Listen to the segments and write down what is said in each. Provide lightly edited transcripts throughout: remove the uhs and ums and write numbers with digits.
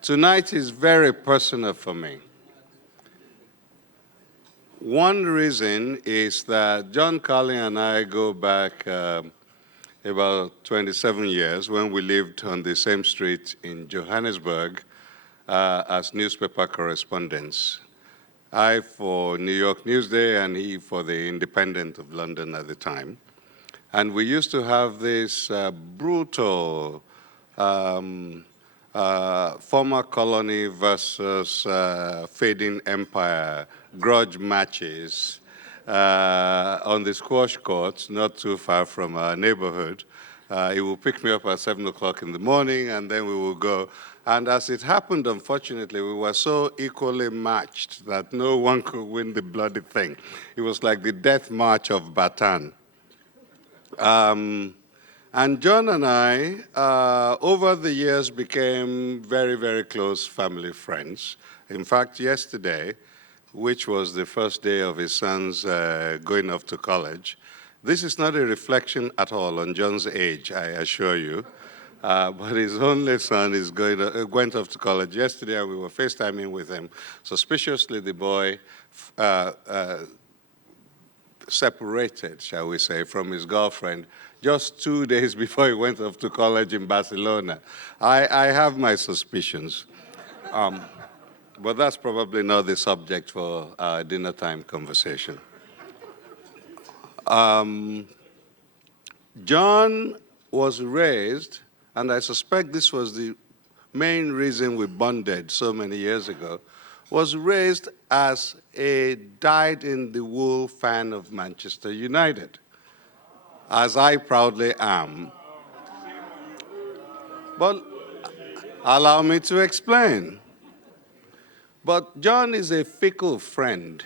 Tonight is very personal for me. One reason is that John Carlin and I go back about 27 years when we lived on the same street in Johannesburg as newspaper correspondents. I for New York Newsday and he for the Independent of London at the time. And we used to have this brutal former colony versus fading empire grudge matches on the squash courts, not too far from our neighborhood. He will pick me up at 7 o'clock in the morning, and then we will go. And as it happened, unfortunately, we were so equally matched that no one could win the bloody thing. It was like the death march of Bataan. And John and I, over the years, became very, very close family friends. In fact, yesterday, which was the first day of his son's going off to college, this is not a reflection at all on John's age, I assure you. But his only son is went off to college yesterday, and we were FaceTiming with him. Suspiciously, the boy separated, shall we say, from his girlfriend just 2 days before he went off to college in Barcelona. I have my suspicions. But that's probably not the subject for our dinner time conversation. John was raised, and I suspect this was the main reason we bonded so many years ago, was raised as a dyed-in-the-wool fan of Manchester United, as I proudly am. But allow me to explain. But John is a fickle friend,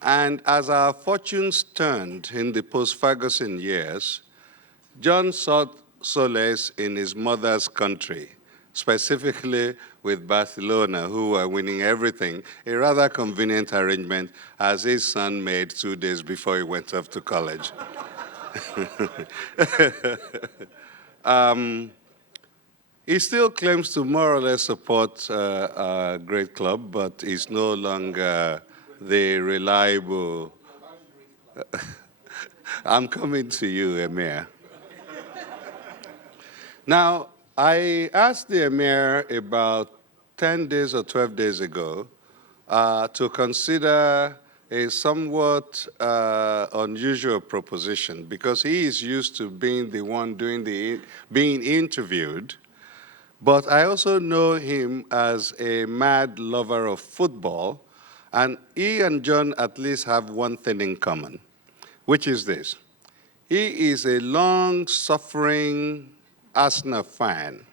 and as our fortunes turned in the post-Ferguson years, John sought solace in his mother's country, specifically with Barcelona, who were winning everything, a rather convenient arrangement as his son made 2 days before he went off to college. He still claims to more or less support a great club, but is no longer the reliable... I'm coming to you, Emir. Now, I asked the Emir about 10 days or 12 days ago to consider a somewhat unusual proposition, because he is used to being the one being interviewed, but I also know him as a mad lover of football, and he and John at least have one thing in common, which is this. He is a long-suffering Arsenal fan.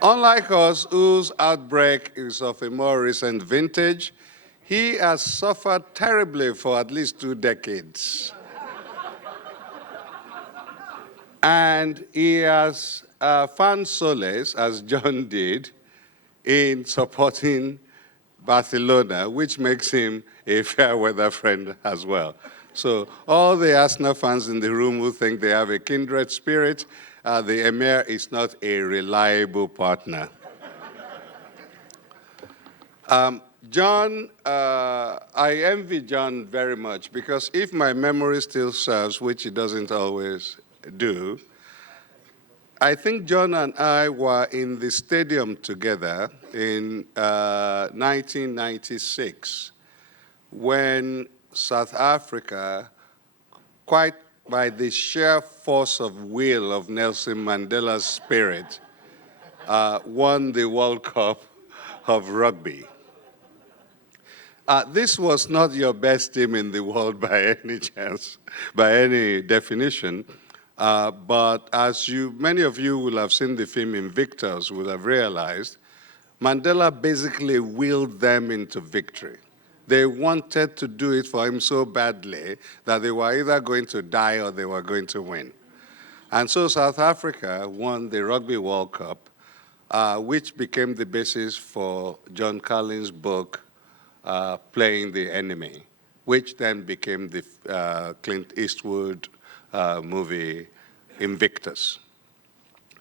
Unlike us, whose outbreak is of a more recent vintage, he has suffered terribly for at least 2 decades. And he has found solace, as John did, in supporting Barcelona, which makes him a fair weather friend as well. So all the Arsenal fans in the room who think they have a kindred spirit, the Emir is not a reliable partner. John, I envy John very much, because if my memory still serves, which it doesn't always do, I think John and I were in the stadium together in 1996 when South Africa, quite by the sheer force of will of Nelson Mandela's spirit, won the World Cup of rugby. This was not your best team in the world by any chance, by any definition, but as many of you will have seen the film Invictus, will have realized, Mandela basically willed them into victory. They wanted to do it for him so badly that they were either going to die or they were going to win. And so South Africa won the Rugby World Cup, which became the basis for John Carlin's book, Playing the Enemy, which then became the Clint Eastwood movie Invictus.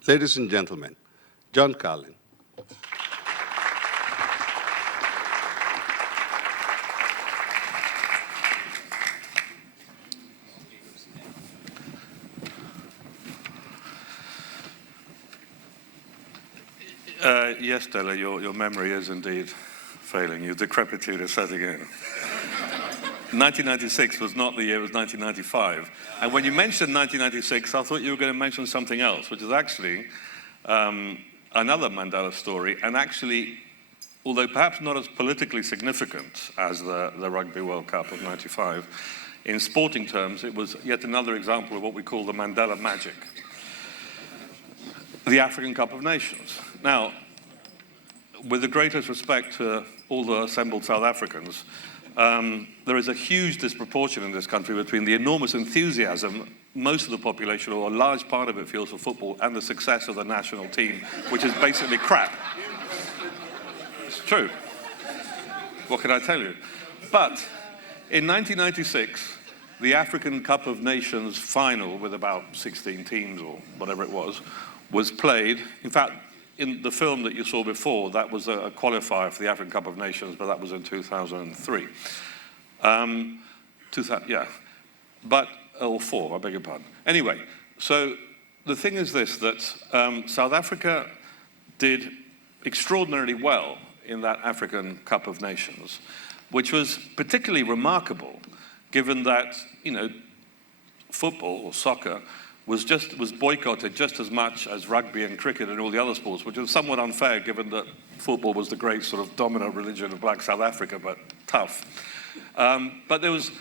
Ladies and gentlemen, John Carlin. Yes, Della, your memory is indeed failing you. Decrepitude is setting in. 1996 was not the year, it was 1995. And when you mentioned 1996, I thought you were going to mention something else, which is actually another Mandela story, and actually, although perhaps not as politically significant as the Rugby World Cup of '95, in sporting terms, it was yet another example of what we call the Mandela magic. The African Cup of Nations. Now, with the greatest respect to all the assembled South Africans, there is a huge disproportion in this country between the enormous enthusiasm most of the population, or a large part of it, feels for football, and the success of the national team, which is basically crap. It's true. What can I tell you? But in 1996, the African Cup of Nations final, with about 16 teams or whatever it was played. In fact, in the film that you saw before, that was a qualifier for the African Cup of Nations, but that was in 2003. Or 4, I beg your pardon. Anyway, so the thing is this, that South Africa did extraordinarily well in that African Cup of Nations, which was particularly remarkable, given that, football or soccer was boycotted just as much as rugby and cricket and all the other sports, which was somewhat unfair given that football was the great sort of dominant religion of black South Africa, but tough. But there was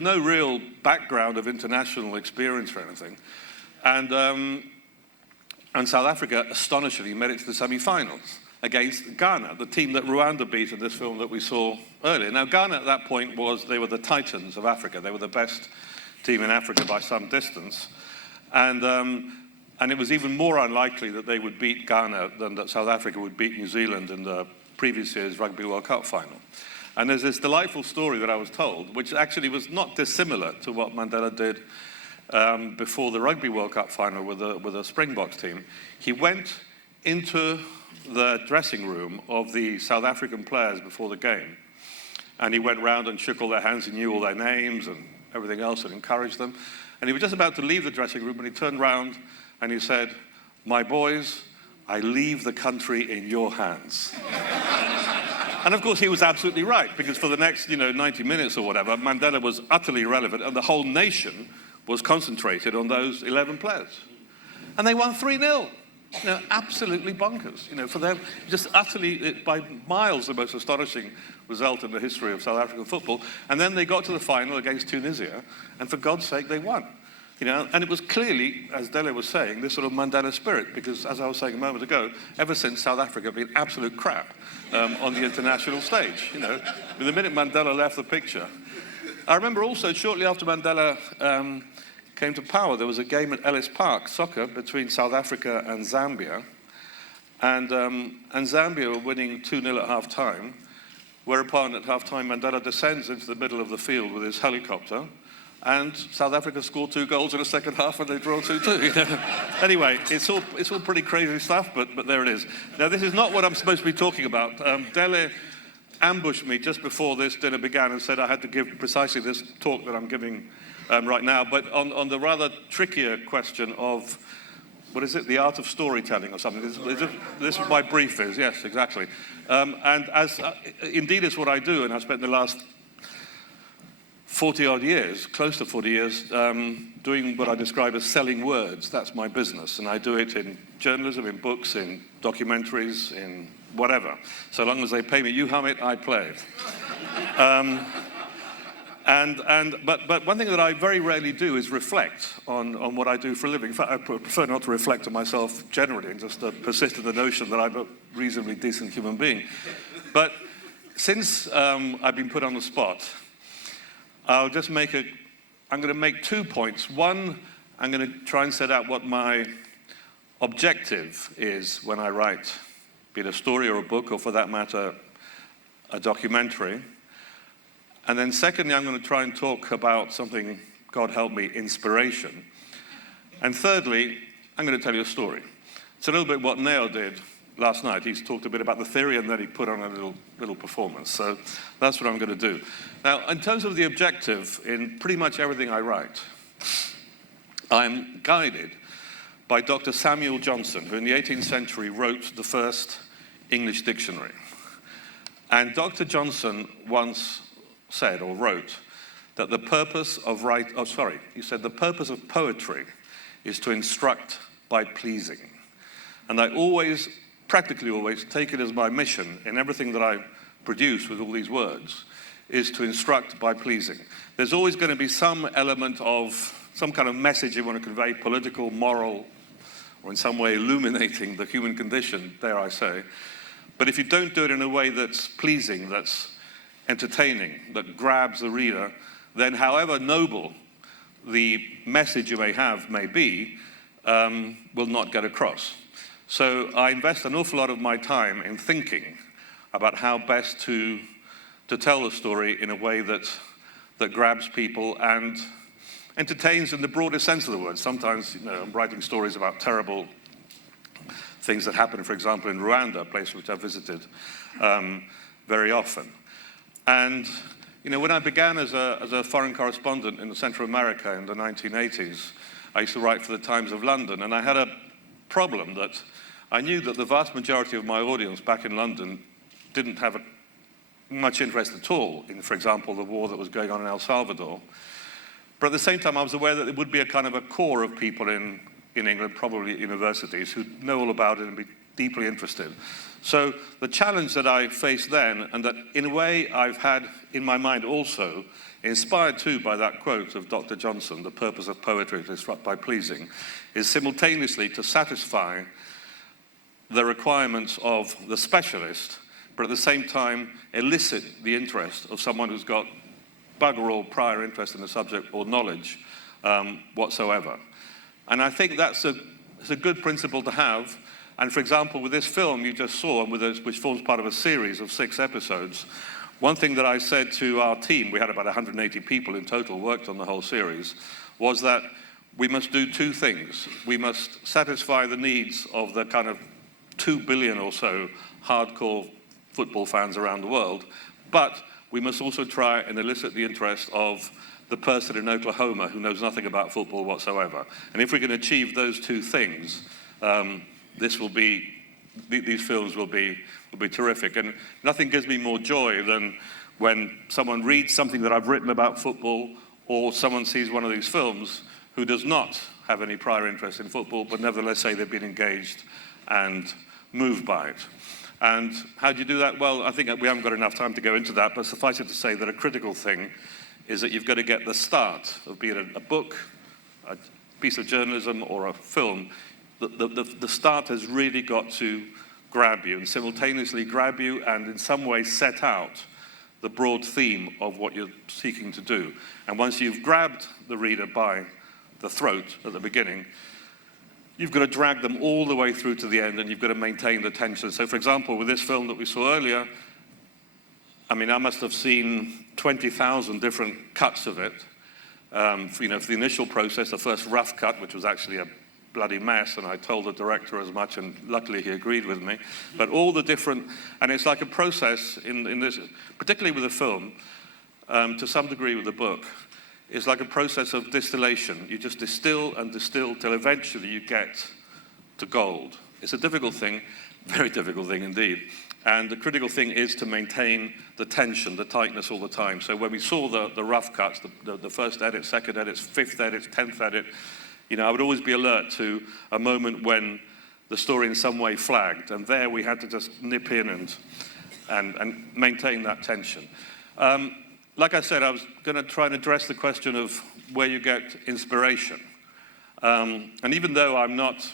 no real background of international experience or anything. And South Africa, astonishingly, made it to the semi-finals against Ghana, the team that Rwanda beat in this film that we saw earlier. Now, Ghana at that point they were the titans of Africa. They were the best team in Africa by some distance. And it was even more unlikely that they would beat Ghana than that South Africa would beat New Zealand in the previous year's Rugby World Cup final. And there's this delightful story that I was told, which actually was not dissimilar to what Mandela did before the Rugby World Cup final with the Springboks team. He went into the dressing room of the South African players before the game, and he went round and shook all their hands. He knew all their names and everything else and encouraged them. And he was just about to leave the dressing room, and he turned round and he said, "My boys, I leave the country in your hands." And of course he was absolutely right, because for the next 90 minutes or whatever, Mandela was utterly irrelevant, and the whole nation was concentrated on those 11 players. And they won 3-0. Absolutely bonkers. For them, just utterly, by miles, the most astonishing result in the history of South African football. And then they got to the final against Tunisia, and for God's sake, they won. And it was clearly, as Dele was saying, this sort of Mandela spirit, because as I was saying a moment ago, ever since South Africa been absolute crap on the international stage. The minute Mandela left the picture. I remember also, shortly after Mandela came to power, there was a game at Ellis Park, soccer, between South Africa and Zambia. And Zambia were winning 2-0 at half-time, whereupon at half-time Mandela descends into the middle of the field with his helicopter, and South Africa scored 2 goals in the second half and they draw 2-2. Anyway, it's all pretty crazy stuff, but there it is. Now, this is not what I'm supposed to be talking about. Dele ambushed me just before this dinner began and said I had to give precisely this talk that I'm giving right now, but on the rather trickier question of, what is it, the art of storytelling or something. This is what my brief is, yes, exactly. And as indeed it's what I do, and I've spent the last 40-odd years, close to 40 years, doing what I describe as selling words. That's my business, and I do it in journalism, in books, in documentaries, in whatever. So long as they pay me, you hum it, I play it. But one thing that I very rarely do is reflect on what I do for a living. In fact, I prefer not to reflect on myself generally and just persist in the notion that I'm a reasonably decent human being. But since I've been put on the spot, I'm going to make 2 points. One, I'm going to try and set out what my objective is when I write, be it a story or a book, or for that matter, a documentary. And then secondly, I'm going to try and talk about something, God help me, inspiration. And thirdly, I'm going to tell you a story. It's a little bit what Neo did last night. He's talked a bit about the theory and then he put on a little performance. So that's what I'm going to do. Now, in terms of the objective, in pretty much everything I write, I'm guided by Dr. Samuel Johnson, who in the 18th century wrote the first English dictionary. And Dr. Johnson once said or wrote that the purpose of the purpose of poetry is to instruct by pleasing. And I always, practically always, take it as my mission in everything that I produce with all these words, is to instruct by pleasing. There's always going to be some element of some kind of message you want to convey, political, moral, or in some way illuminating the human condition, dare I say. But if you don't do it in a way that's pleasing, that's entertaining, that grabs the reader, then however noble the message you may be, will not get across. So I invest an awful lot of my time in thinking about how best to tell the story in a way that grabs people and entertains in the broadest sense of the word. Sometimes, I'm writing stories about terrible things that happen, for example, in Rwanda, a place which I've visited very often. And when I began as a foreign correspondent in Central America in the 1980s, I used to write for the Times of London, and I had a problem that I knew that the vast majority of my audience back in London didn't have much interest at all in, for example, the war that was going on in El Salvador. But at the same time, I was aware that there would be a kind of a core of people in England, probably at universities, who know all about it and be deeply interested. So the challenge that I faced then, and that in a way I've had in my mind also, inspired too by that quote of Dr. Johnson, the purpose of poetry is instruct by pleasing, is simultaneously to satisfy the requirements of the specialist, but at the same time elicit the interest of someone who's got bugger all prior interest in the subject or knowledge whatsoever. And I think it's a good principle to have. And for example, with this film you just saw, which forms part of a series of 6 episodes, one thing that I said to our team, we had about 180 people in total worked on the whole series, was that we must do 2 things. We must satisfy the needs of the kind of 2 billion or so hardcore football fans around the world, but we must also try and elicit the interest of the person in Oklahoma who knows nothing about football whatsoever. And if we can achieve those 2 things, these films will be terrific. And nothing gives me more joy than when someone reads something that I've written about football, or someone sees one of these films who does not have any prior interest in football, but nevertheless say they've been engaged and moved by it. And how do you do that? Well, I think we haven't got enough time to go into that, but suffice it to say that a critical thing is that you've got to get the start of, be it a book, a piece of journalism, or a film. The start has really got to grab you, and simultaneously grab you and in some way set out the broad theme of what you're seeking to do. And once you've grabbed the reader by the throat at the beginning, you've got to drag them all the way through to the end, and you've got to maintain the tension. So for example, with this film that we saw earlier, I must have seen 20,000 different cuts of it. For the initial process, the first rough cut, which was actually a bloody mess, and I told the director as much, and luckily he agreed with me. But all the different, and it's like a process in this, particularly with a film, to some degree with a book, it's like a process of distillation. You just distill and distill till eventually you get to gold. It's a difficult thing, very difficult thing indeed. And the critical thing is to maintain the tension, the tightness all the time. So when we saw the rough cuts, the first edit, second edit, 5th edit, 10th edit, I would always be alert to a moment when the story in some way flagged. And there we had to just nip in and maintain that tension. Like I said, I was going to try and address the question of where you get inspiration. And even though I'm not,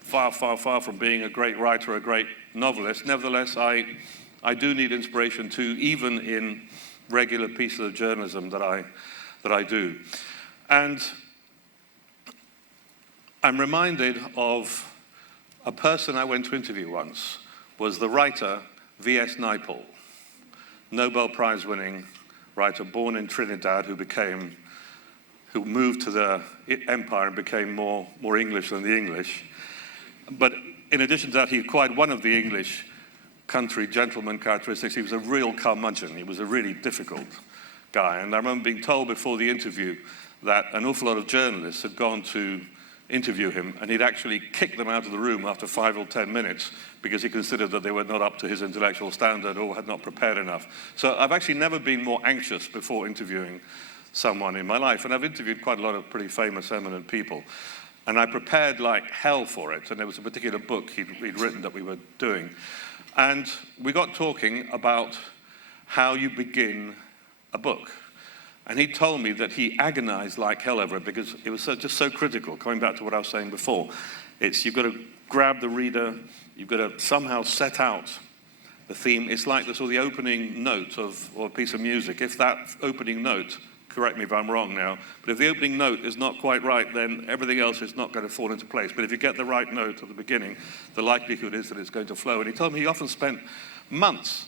far, far, far from being a great writer or a great novelist, nevertheless, I do need inspiration too, even in regular pieces of journalism that I do. And I'm reminded of a person I went to interview once, was the writer V.S. Naipaul, Nobel Prize-winning writer born in Trinidad who moved to the empire and became more English than the English. But in addition to that, he acquired one of the English country gentleman characteristics. He was a real curmudgeon. He was a really difficult guy. And I remember being told before the interview that an awful lot of journalists had gone to interview him, and he'd actually kicked them out of the room after 5 or 10 minutes because he considered that they were not up to his intellectual standard or had not prepared enough. So I've actually never been more anxious before interviewing someone in my life, and I've interviewed quite a lot of pretty famous, eminent people. And I prepared like hell for it, and there was a particular book he'd written that we were doing. And we got talking about how you begin a book. And he told me that he agonized like hell over it because it was just so critical, coming back to what I was saying before. It's you've got to grab the reader, you've got to somehow set out the theme. It's like the sort of the opening note of or a piece of music. If that opening note, correct me if I'm wrong now, but if the opening note is not quite right, then everything else is not going to fall into place. But if you get the right note at the beginning, the likelihood is that it's going to flow. And he told me he often spent months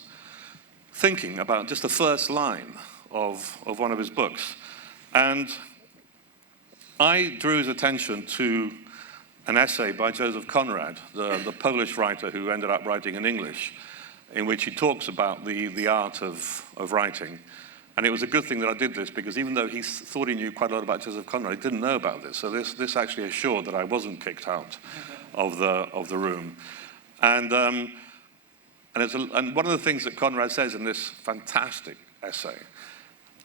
thinking about just the first line of one of his books. And I drew his attention to an essay by Joseph Conrad, the Polish writer who ended up writing in English, in which he talks about the art of writing. And it was a good thing that I did this, because even though he thought he knew quite a lot about Joseph Conrad, he didn't know about this. So this actually assured that I wasn't kicked out of the room. And one of the things that Conrad says in this fantastic essay,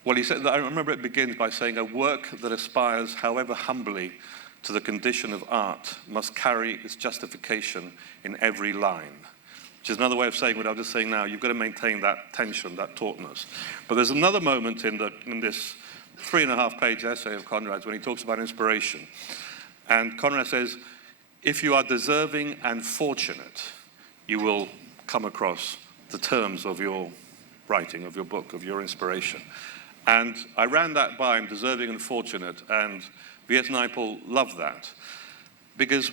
well, he said, I remember it begins by saying, a work that aspires, however humbly, to the condition of art must carry its justification in every line. Which is another way of saying what I was just saying now. You've got to maintain that tension, that tautness. But there's another moment in this 3.5-page essay of Conrad's when he talks about inspiration. And Conrad says, if you are deserving and fortunate, you will come across the terms of your writing, of your book, of your inspiration. And I ran that by him, deserving and fortunate, and Viet Naipaul loved that. Because,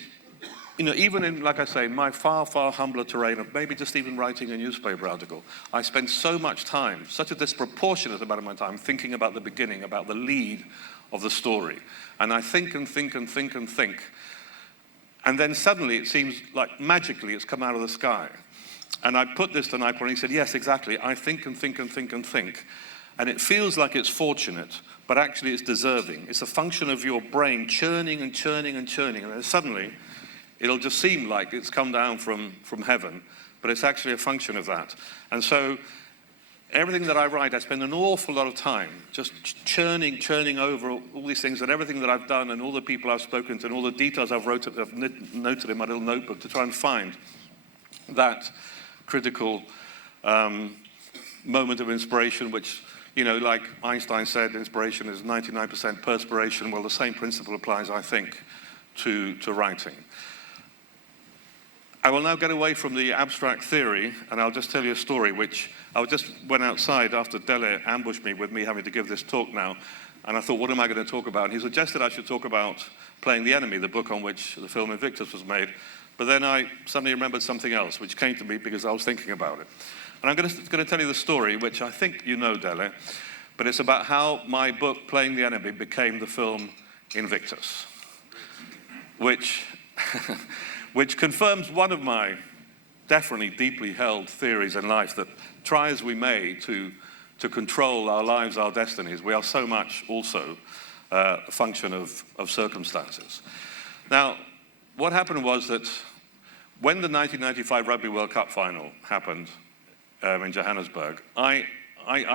you know, even in, like I say, my far, far humbler terrain of maybe just even writing a newspaper article, I spend so much time, such a disproportionate amount of my time, thinking about the beginning, about the lead of the story. And I think and think and think and think. And then suddenly it seems like magically it's come out of the sky. And I put this to Naipaul, and he said, yes, exactly. I think and think and think and think. And it feels like it's fortunate, but actually it's deserving. It's a function of your brain churning and churning and churning. And then suddenly, it'll just seem like it's come down from heaven, but it's actually a function of that. And so everything that I write, I spend an awful lot of time just churning over all these things, and everything that I've done and all the people I've spoken to and all the details I've noted in my little notebook to try and find that critical moment of inspiration, which, you know, like Einstein said, inspiration is 99% perspiration. Well, the same principle applies, I think, to writing. I will now get away from the abstract theory, and I'll just tell you a story, which I just went outside after Dele ambushed me with me having to give this talk now, and I thought, what am I going to talk about? And he suggested I should talk about Playing the Enemy, the book on which the film Invictus was made. But then I suddenly remembered something else, which came to me because I was thinking about it. And I'm going to tell you the story, which I think you know, Dele, but it's about how my book, Playing the Enemy, became the film Invictus, which confirms one of my definitely deeply held theories in life, that try as we may to control our lives, our destinies, we are so much also a function of circumstances. Now, what happened was that when the 1995 Rugby World Cup final happened in Johannesburg, I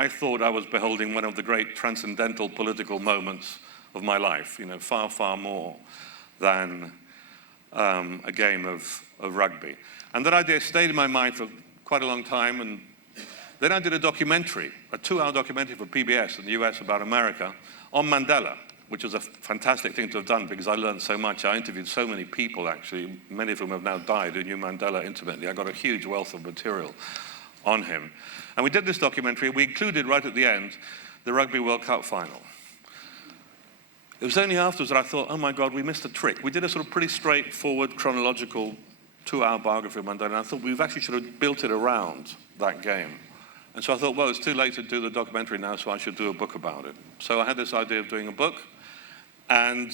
thought I was beholding one of the great transcendental political moments of my life, you know, far, far more than a game of rugby. And that idea stayed in my mind for quite a long time, and then I did a documentary, a 2-hour documentary for PBS in the US about America on Mandela, which was a fantastic thing to have done because I learned so much. I interviewed so many people, actually, many of whom have now died, who knew Mandela intimately. I got a huge wealth of material on him. And we did this documentary. We included, right at the end, the Rugby World Cup final. It was only afterwards that I thought, oh my God, we missed a trick. We did a sort of pretty straightforward, chronological 2-hour biography of Mandela, and I thought we actually should have built it around that game. And so I thought, well, it's too late to do the documentary now, so I should do a book about it. So I had this idea of doing a book, and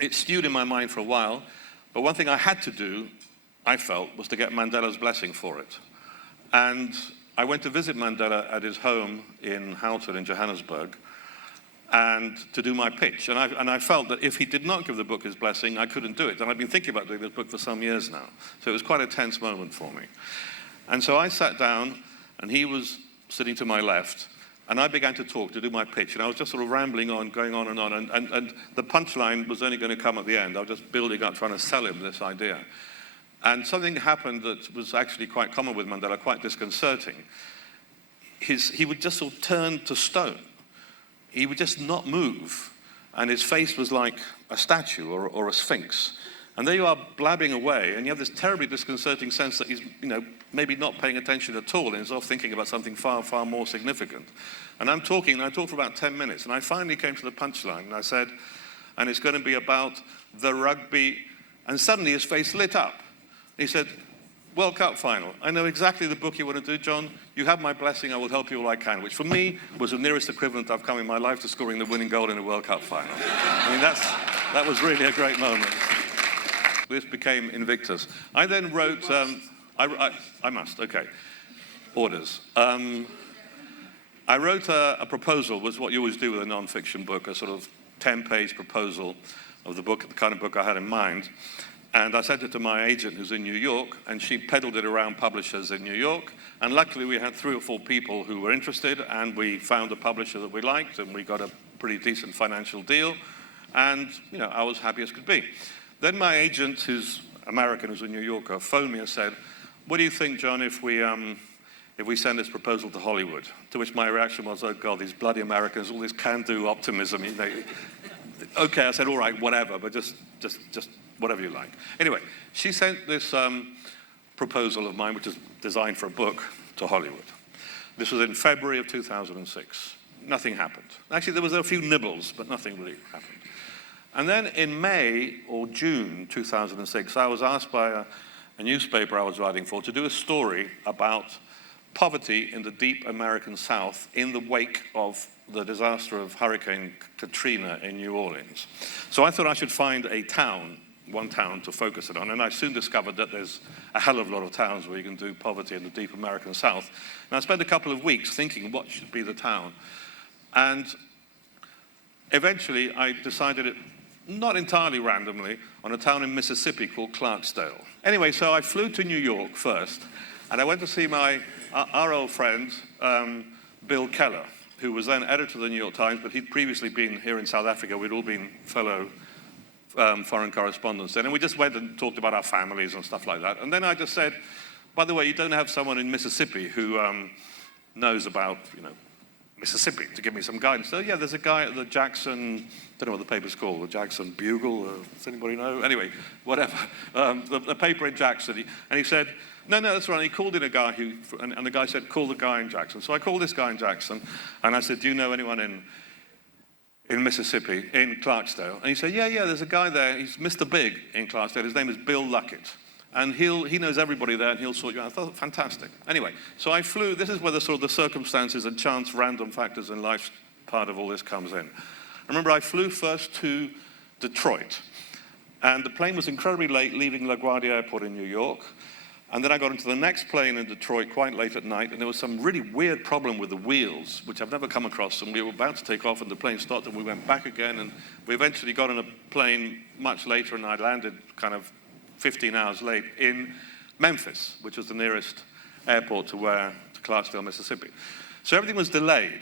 it stewed in my mind for a while. But one thing I had to do I felt, was to get Mandela's blessing for it. And I went to visit Mandela at his home in Houghton in Johannesburg and to do my pitch. And I felt that if he did not give the book his blessing, I couldn't do it. And I've been thinking about doing this book for some years now. So it was quite a tense moment for me. And so I sat down, and he was sitting to my left, and I began to talk, to do my pitch. And I was just sort of rambling on, going on. And the punchline was only going to come at the end. I was just building up, trying to sell him this idea. And something happened that was actually quite common with Mandela, quite disconcerting. He would just sort of turn to stone. He would just not move. And his face was like a statue or a sphinx. And there you are blabbing away, and you have this terribly disconcerting sense that he's, maybe not paying attention at all, and he's off thinking about something far, far more significant. And I talked for about 10 minutes, and I finally came to the punchline, and I said, and it's going to be about the rugby, and suddenly his face lit up. He said, World Cup final. I know exactly the book you want to do, John. You have my blessing. I will help you all I can, which for me was the nearest equivalent I've come in my life to scoring the winning goal in a World Cup final. I mean, that was really a great moment. This became Invictus. I then wrote, I must, okay, orders. I wrote a proposal, was what you always do with a non-fiction book, a sort of 10-page proposal of the book, the kind of book I had in mind. And I sent it to my agent who's in New York, and she peddled it around publishers in New York. And luckily we had 3 or 4 people who were interested, and we found a publisher that we liked, and we got a pretty decent financial deal. And, I was happy as could be. Then my agent, who's American, who's a New Yorker, phoned me and said, what do you think, John, if we send this proposal to Hollywood? To which my reaction was, oh God, these bloody Americans, all this can-do optimism. Okay, I said, all right, whatever, but just whatever you like. Anyway, she sent this proposal of mine, which is designed for a book, to Hollywood. This was in February of 2006. Nothing happened. Actually, there was a few nibbles, but nothing really happened. And then in May or June 2006, I was asked by a newspaper I was writing for to do a story about poverty in the deep American South in the wake of the disaster of Hurricane Katrina in New Orleans. So I thought I should find one town to focus it on, and I soon discovered that there's a hell of a lot of towns where you can do poverty in the deep American South. And I spent a couple of weeks thinking what should be the town. And eventually I decided it, not entirely randomly, on a town in Mississippi called Clarksdale. Anyway, so I flew to New York first, and I went to see our old friend, Bill Keller, who was then editor of the New York Times, but he'd previously been here in South Africa. We'd all been fellow foreign correspondents then, and we just went and talked about our families and stuff like that. And then I just said, by the way, you don't have someone in Mississippi who knows about, Mississippi, to give me some guidance. So yeah, there's a guy at the Jackson, don't know what the paper's called, the Jackson Bugle, does anybody know? Anyway, whatever, the paper in Jackson. And he said, no, that's right. He called in a guy and the guy said, call the guy in Jackson. So I called this guy in Jackson, and I said, do you know anyone in Mississippi, in Clarksdale? And he said, yeah, there's a guy there. He's Mr. Big in Clarksdale. His name is Bill Luckett. And he knows everybody there, and he'll sort you out. I thought, fantastic. Anyway, so I flew. This is where the sort of the circumstances and chance, random factors in life part of all this comes in. I remember I flew first to Detroit, and the plane was incredibly late, leaving LaGuardia Airport in New York. And then I got into the next plane in Detroit quite late at night, and there was some really weird problem with the wheels, which I've never come across. And we were about to take off, and the plane stopped, and we went back again. And we eventually got on a plane much later, and I landed kind of 15 hours late in Memphis, which was the nearest airport to Clarksdale, Mississippi. So everything was delayed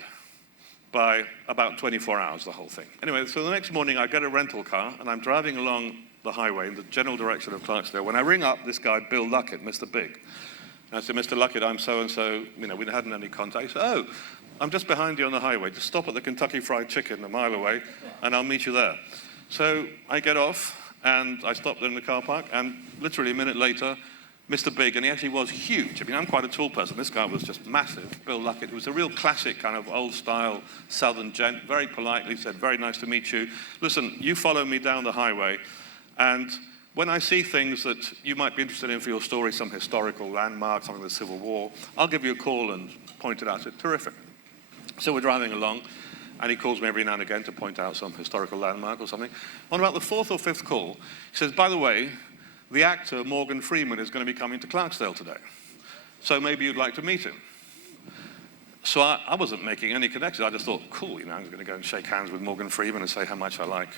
by about 24 hours, the whole thing. Anyway, so the next morning I get a rental car, and I'm driving along the highway in the general direction of Clarksdale when I ring up this guy, Bill Luckett, Mr. Big. And I said, Mr. Luckett, I'm so-and-so, we hadn't any contact. He said, oh, I'm just behind you on the highway. Just stop at the Kentucky Fried Chicken a mile away, and I'll meet you there. So I get off, and I stopped in the car park, and literally a minute later, Mr. Big, and he actually was huge. I'm quite a tall person. This guy was just massive. Bill Luckett was a real classic kind of old-style Southern gent, very politely said, very nice to meet you. Listen, you follow me down the highway, and when I see things that you might be interested in for your story, some historical landmark, something of the Civil War, I'll give you a call and point it out. I said, terrific. So we're driving along, and he calls me every now and again to point out some historical landmark or something. On about the 4th or 5th call, he says, by the way, the actor Morgan Freeman is going to be coming to Clarksdale today. So maybe you'd like to meet him. So I wasn't making any connections. I just thought, cool, you know, I'm going to go and shake hands with Morgan Freeman and say how much I like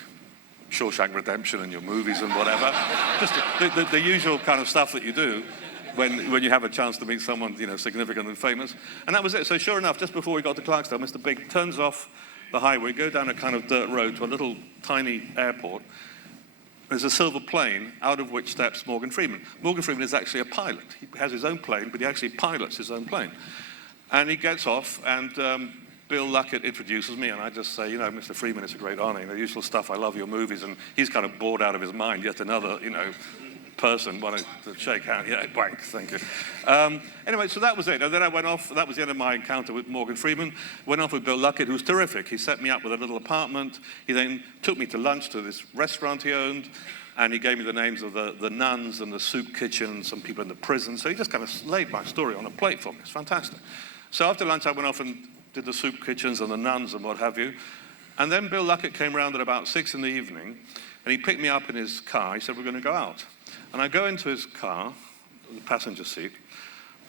Shawshank Redemption and your movies and whatever. Just the usual kind of stuff that you do when you have a chance to meet someone, you know, significant and famous. And that was it. So sure enough, just before we got to Clarksdale, Mr. Big turns off the highway, go down a kind of dirt road to a little tiny airport. There's a silver plane out of which steps Morgan Freeman. Morgan Freeman is actually a pilot. He has his own plane, but he actually pilots his own plane. And he gets off, and Bill Luckett introduces me, and I just say, you know, Mr. Freeman, it's a great honor. You know, the usual stuff, I love your movies. And he's kind of bored out of his mind, yet another, you know, person wanting to shake hands. Yeah, wank, thank you. Anyway, so that was it. And then I went off. That was the end of my encounter with Morgan Freeman. Went off with Bill Luckett, who was terrific. He set me up with a little apartment. He then took me to lunch to this restaurant he owned, and he gave me the names of the nuns and the soup kitchen and some people in the prison. So he just kind of laid my story on a plate for me. It's fantastic. So after lunch, I went off and did the soup kitchens and the nuns and what have you. And then Bill Luckett came around at about 6 in the evening, and he picked me up in his car. He said, we're going to go out. And I go into his car, the passenger seat,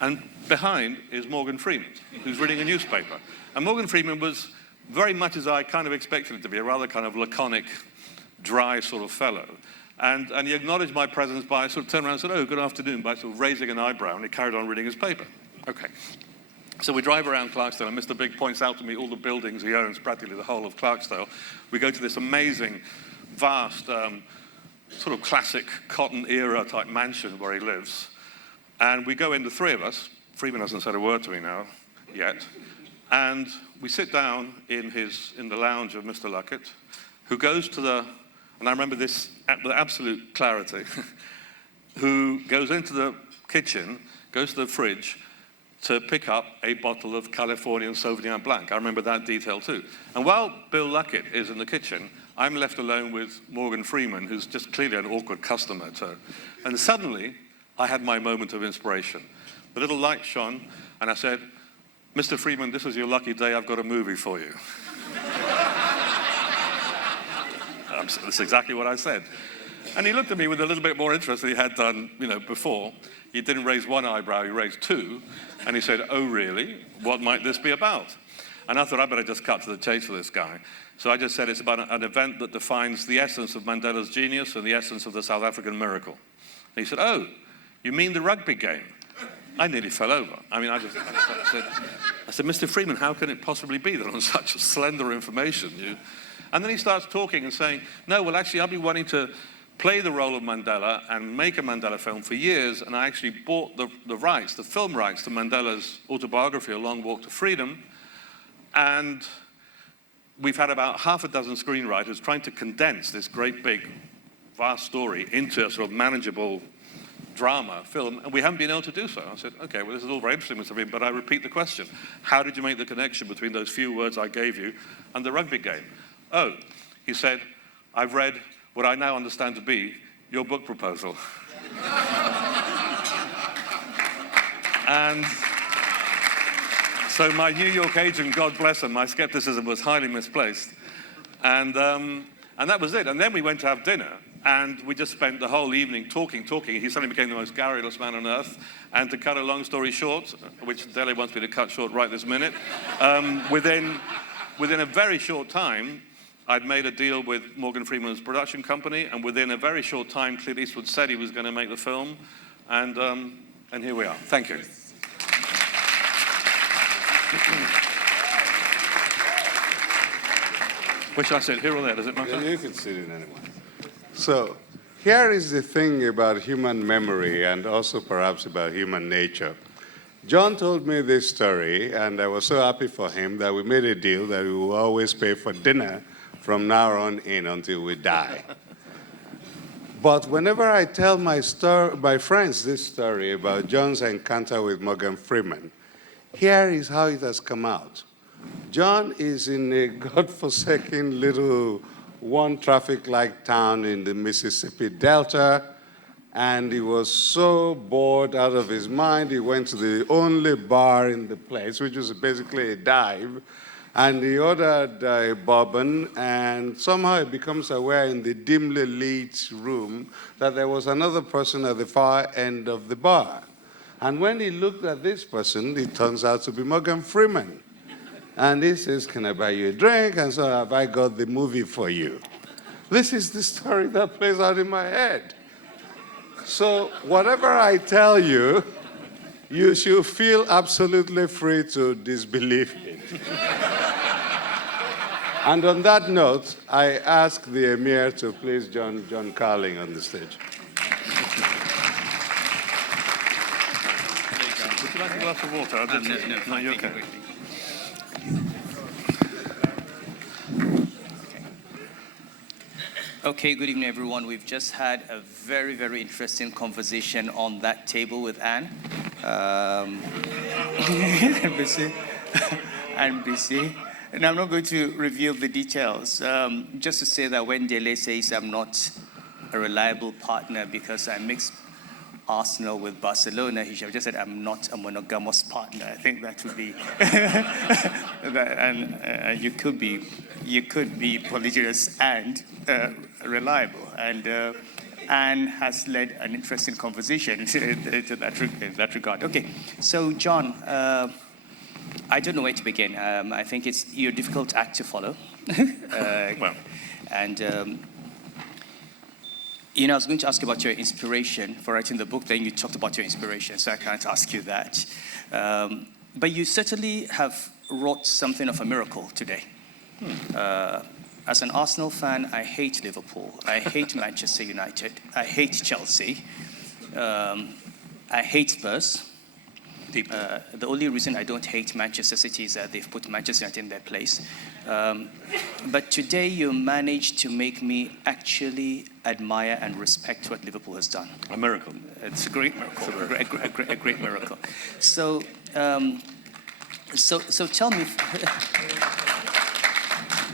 and behind is Morgan Freeman, who's reading a newspaper. And Morgan Freeman was very much as I kind of expected him to be, a rather kind of laconic, dry sort of fellow. And he acknowledged my presence by sort of turning around and said, oh, good afternoon, by sort of raising an eyebrow, and he carried on reading his paper. Okay. So we drive around Clarksdale, and Mr. Big points out to me all the buildings he owns, practically the whole of Clarksdale. We go to this amazing, vast, sort of classic cotton era type mansion where he lives. And we go in, the three of us. Freeman hasn't said a word to me now, yet. And we sit down in the lounge of Mr. Luckett, who goes to the, and I remember this with absolute clarity, who goes into the kitchen, goes to the fridge, to pick up a bottle of Californian Sauvignon Blanc. I remember that detail too. And while Bill Luckett is in the kitchen, I'm left alone with Morgan Freeman, who's just clearly an awkward customer. And suddenly, I had my moment of inspiration. The little light shone, and I said, Mr. Freeman, this is your lucky day, I've got a movie for you. That's exactly what I said. And he looked at me with a little bit more interest than he had done, you know, before. He didn't raise one eyebrow, he raised two. And he said, oh, really? What might this be about? And I thought, I better just cut to the chase for this guy. So I just said, it's about an event that defines the essence of Mandela's genius and the essence of the South African miracle. And he said, oh, you mean the rugby game? I nearly fell over. I mean, I said, Mr. Freeman, how can it possibly be that on such slender information you... And then he starts talking and saying, no, well, actually, I've been wanting to play the role of Mandela and make a Mandela film for years, and I actually bought the rights, the film rights to Mandela's autobiography, A Long Walk to Freedom, and we've had about half a dozen screenwriters trying to condense this great big, vast story into a sort of manageable drama film, and we haven't been able to do so. I said, okay, well, this is all very interesting, Mr. Freeman, but I repeat the question. How did you make the connection between those few words I gave you and the rugby game? Oh, he said, I've read what I now understand to be your book proposal. And so my New York agent, God bless him, my skepticism was highly misplaced. And that was it. And then we went to have dinner, and we just spent the whole evening talking. He suddenly became the most garrulous man on earth. And to cut a long story short, which Dele wants me to cut short right this minute, within a very short time, I'd made a deal with Morgan Freeman's production company, and within a very short time, Clint Eastwood said he was going to make the film, and here we are. Thank you. Which I said, here or there, does it matter? You can sit in anywhere. So, here is the thing about human memory and also perhaps about human nature. John told me this story, and I was so happy for him that we made a deal that we will always pay for dinner from now on in until we die. But whenever I tell my friends this story about John's encounter with Morgan Freeman, here is how it has come out. John is in a godforsaken little one traffic light town in the Mississippi Delta, and he was so bored out of his mind, he went to the only bar in the place, which was basically a dive, And he ordered a bourbon, and somehow he becomes aware in the dimly lit room that there was another person at the far end of the bar. And when he looked at this person, it turns out to be Morgan Freeman. And he says, "Can I buy you a drink?" And so, "Have I got the movie for you?" This is the story that plays out in my head. So whatever I tell you, you should feel absolutely free to disbelieve it. And on that note, I ask the Emir to please join Carlin on the stage. Would you like a glass of water? No, you're okay. Okay, good evening, everyone. We've just had a very, very interesting conversation on that table with Anne. NBC. And I'm not going to reveal the details. Just to say that when Dele says I'm not a reliable partner because I mix Arsenal with Barcelona, he should have just said I'm not a monogamous partner. I think that would be, and you could be polygamous and reliable. And Anne has led an interesting conversation in that regard. Okay, so John, I don't know where to begin. I think you're a difficult act to follow. I was going to ask you about your inspiration for writing the book. Then you talked about your inspiration, so I can't ask you that. But you certainly have wrought something of a miracle today. As an Arsenal fan, I hate Liverpool. I hate Manchester United. I hate Chelsea. I hate Spurs. The only reason I don't hate Manchester City is that they've put Manchester United in their place. But today you managed to make me actually admire and respect what Liverpool has done. A miracle. It's a great miracle, a great miracle. So tell me...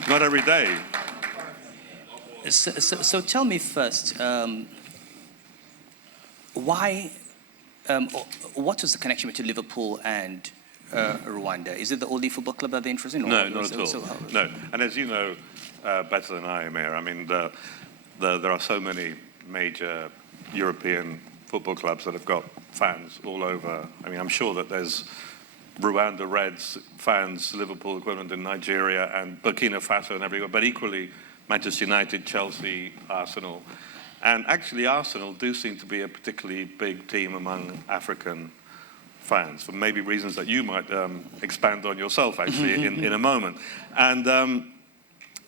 Not every day. So tell me first, why... what was the connection between Liverpool and Rwanda? Is it the only football club that they're interested in? No, not at all. No, and as you know better than I, Emir, I mean, there are so many major European football clubs that have got fans all over. I mean, I'm sure that there's Rwanda Reds fans, Liverpool equivalent in Nigeria, and Burkina Faso and everywhere, but equally Manchester United, Chelsea, Arsenal. And actually, Arsenal do seem to be a particularly big team among African fans, for maybe reasons that you might expand on yourself, actually, in a moment. And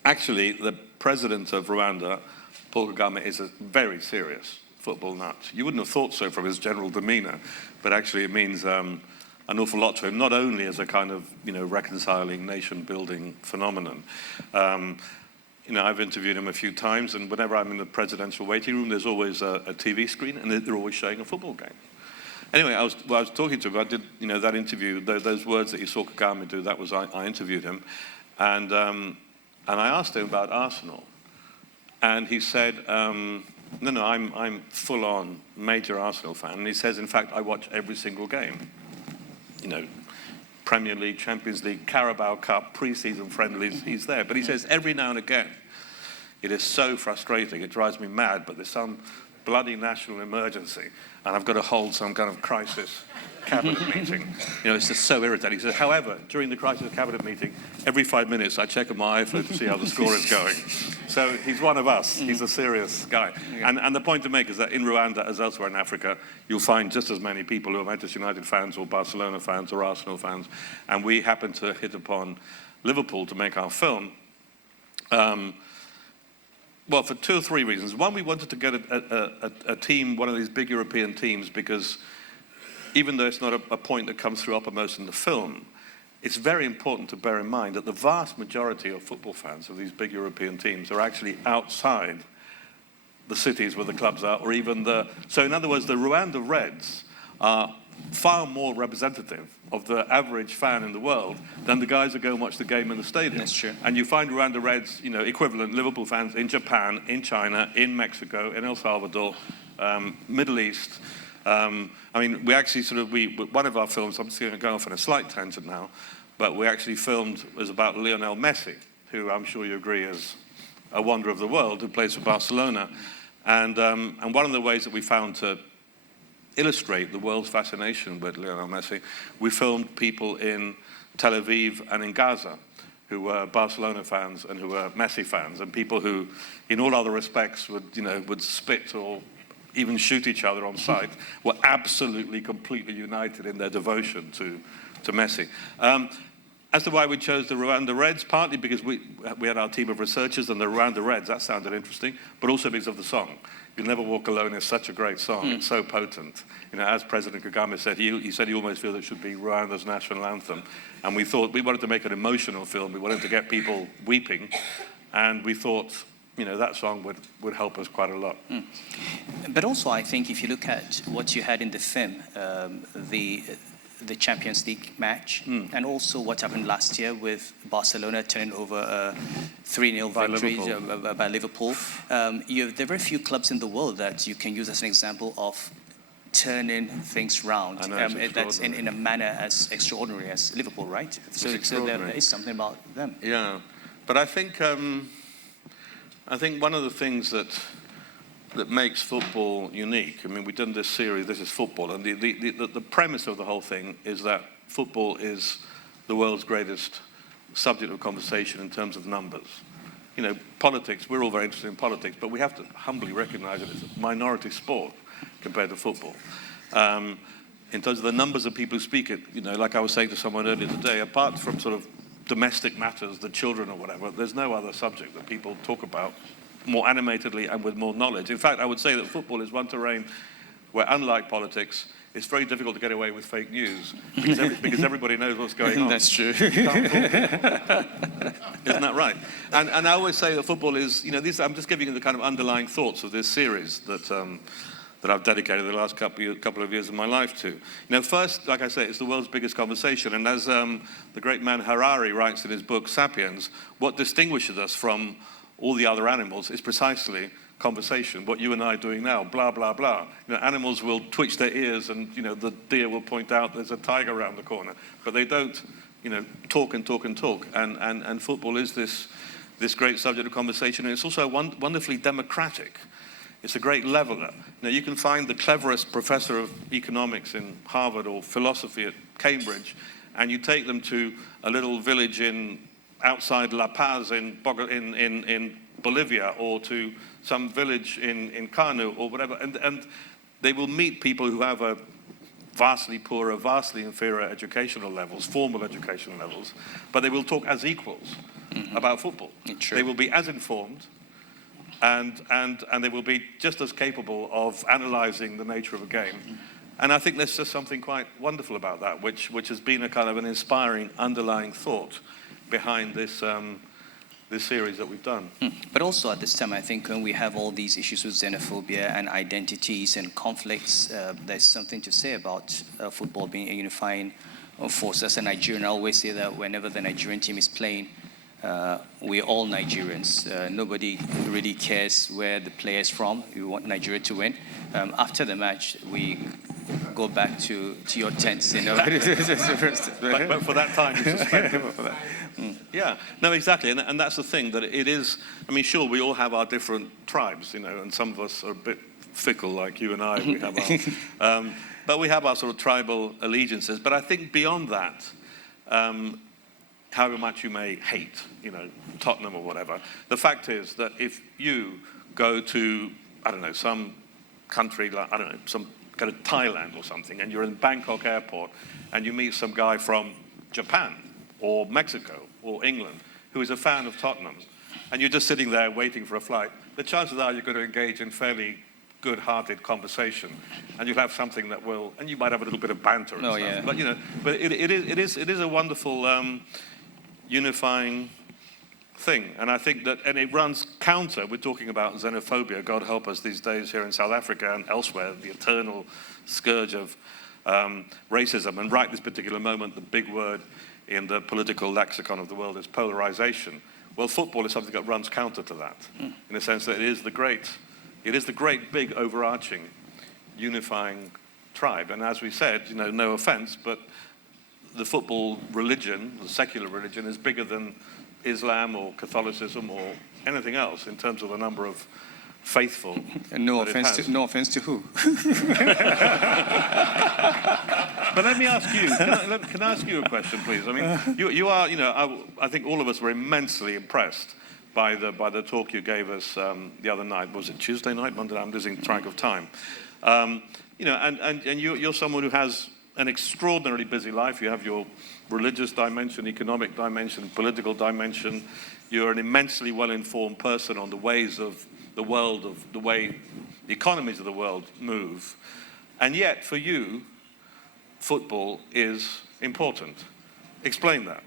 actually, the president of Rwanda, Paul Kagame, is a very serious football nut. You wouldn't have thought so from his general demeanor, but actually it means an awful lot to him, not only as a kind of, reconciling, nation-building phenomenon. I've interviewed him a few times, and whenever I'm in the presidential waiting room, there's always a TV screen, and they're always showing a football game. Anyway, I was talking to him. I did, that interview, those words that you saw Kagame do. That was I interviewed him, and I asked him about Arsenal, and he said, "No, I'm full-on major Arsenal fan." And he says, "In fact, I watch every single game. Premier League, Champions League, Carabao Cup, pre-season friendlies, he's there. But he says every now and again, it is so frustrating, it drives me mad, but there's some bloody national emergency, and I've got to hold some kind of crisis cabinet meeting. It's just so irritating." He says, "However, during the crisis cabinet meeting, every 5 minutes I check on my iPhone to see how the score is going." So he's one of us. He's a serious guy. Yeah. And the point to make is that in Rwanda, as elsewhere in Africa, you'll find just as many people who are Manchester United fans or Barcelona fans or Arsenal fans. And we happened to hit upon Liverpool to make our film. Well, for 2 or 3 reasons. One, we wanted to get a team, one of these big European teams, because even though it's not a point that comes through uppermost in the film, it's very important to bear in mind that the vast majority of football fans of these big European teams are actually outside the cities where the clubs are, or even so in other words, the Rwanda Reds are far more representative of the average fan in the world than the guys who go and watch the game in the stadium. That's true. And you find Rwanda Reds, equivalent Liverpool fans in Japan, in China, in Mexico, in El Salvador, Middle East. We actually one of our films, I'm just going to go off on a slight tangent now, but we actually filmed was about Lionel Messi, who I'm sure you agree is a wonder of the world, who plays for Barcelona. And one of the ways that we found to illustrate the world's fascination with Lionel Messi, we filmed people in Tel Aviv and in Gaza who were Barcelona fans and who were Messi fans, and people who, in all other respects, would spit or even shoot each other on sight, were absolutely, completely united in their devotion to Messi. As to why we chose the Rwanda Reds, partly because we had our team of researchers and the Rwanda Reds, that sounded interesting, but also because of the song. You'll Never Walk Alone is such a great song. It's so potent. As President Kagame said, he said he almost feels it should be Rwanda's national anthem. And we thought we wanted to make an emotional film. We wanted to get people weeping. And we thought, that song would help us quite a lot. But also, I think if you look at what you had in the film, the Champions League match, and also what happened last year with Barcelona turning over a 3-0 victory by Liverpool. There are very few clubs in the world that you can use as an example of turning things round. That's in a manner as extraordinary as Liverpool, right? So there is something about them. Yeah, but I think one of the things that makes football unique. I mean, we've done this series, This is Football, and the premise of the whole thing is that football is the world's greatest subject of conversation in terms of numbers. Politics, we're all very interested in politics, but we have to humbly recognize that it's a minority sport compared to football. In terms of the numbers of people who speak it, like I was saying to someone earlier today, apart from sort of domestic matters, the children or whatever, there's no other subject that people talk about more animatedly and with more knowledge. In fact, I would say that football is one terrain where, unlike politics, it's very difficult to get away with fake news because everybody knows what's going on. That's true. Isn't that right? And I always say that football is, I'm just giving you the kind of underlying thoughts of this series that I've dedicated the last couple of years of my life to. First, like I say, it's the world's biggest conversation, and as the great man Harari writes in his book *Sapiens*, what distinguishes us from all the other animals is precisely conversation, what you and I are doing now, blah, blah, blah. Animals will twitch their ears and, the deer will point out there's a tiger around the corner, but they don't, talk and talk and talk. And football is this great subject of conversation, and it's also wonderfully democratic. It's a great leveler. You can find the cleverest professor of economics in Harvard or philosophy at Cambridge, and you take them to a little village outside La Paz in Bolivia, or to some village in Kanu or whatever, and they will meet people who have a vastly poorer, vastly inferior educational levels, formal educational levels, but they will talk as equals about football. True. They will be as informed, and they will be just as capable of analyzing the nature of a game. And I think there's just something quite wonderful about that, which has been a kind of an inspiring underlying thought behind this series that we've done. But also at this time, I think when we have all these issues with xenophobia and identities and conflicts, there's something to say about football being a unifying force. As a Nigerian, I always say that whenever the Nigerian team is playing, we're all Nigerians. Nobody really cares where the player is from. We want Nigeria to win. After the match, we go back to your tents, but for that time, you suspend it. Yeah, no, exactly, and that's the thing, that it is, I mean, sure, we all have our different tribes, and some of us are a bit fickle, like you and I, we have our, but we have our sort of tribal allegiances. But I think beyond that, however much you may hate, Tottenham or whatever, the fact is that if you go to, some country, like, some kind of Thailand or something, and you're in Bangkok airport, and you meet some guy from Japan, or Mexico, or England, who is a fan of Tottenham, and you're just sitting there waiting for a flight, the chances are you're going to engage in fairly good-hearted conversation, and you'll have something that will, and you might have a little bit of banter and stuff. Yeah. But it is a wonderful unifying thing, and I think that, and it runs counter. We're talking about xenophobia, God help us these days here in South Africa and elsewhere, the eternal scourge of racism, and right this particular moment, the big word in the political lexicon of the world is polarization. Well, football is something that runs counter to that, in the sense that it is the great, big, overarching, unifying tribe. And as we said, no offense, but the football religion, the secular religion, is bigger than Islam or Catholicism or anything else in terms of the number of faithful. And no offense to who? But let me ask you, can I ask you a question, please? I mean, you are, I think all of us were immensely impressed by the talk you gave us the other night. Was it Tuesday night, Monday night? I'm losing track of time. And you're someone who has an extraordinarily busy life. You have your religious dimension, economic dimension, political dimension. You're an immensely well-informed person on the ways of the world, of the way the economies of the world move. And yet, for you, football is important. Explain that.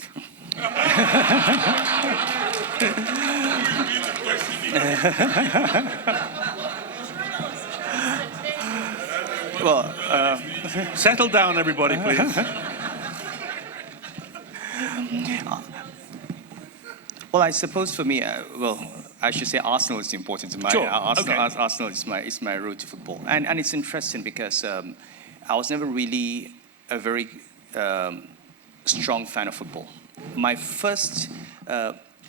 Well, settle down, everybody, please. Well, I suppose for me, I should say Arsenal is important to my. Sure. Arsenal is my road to football, and it's interesting because I was never really a very strong fan of football. My first,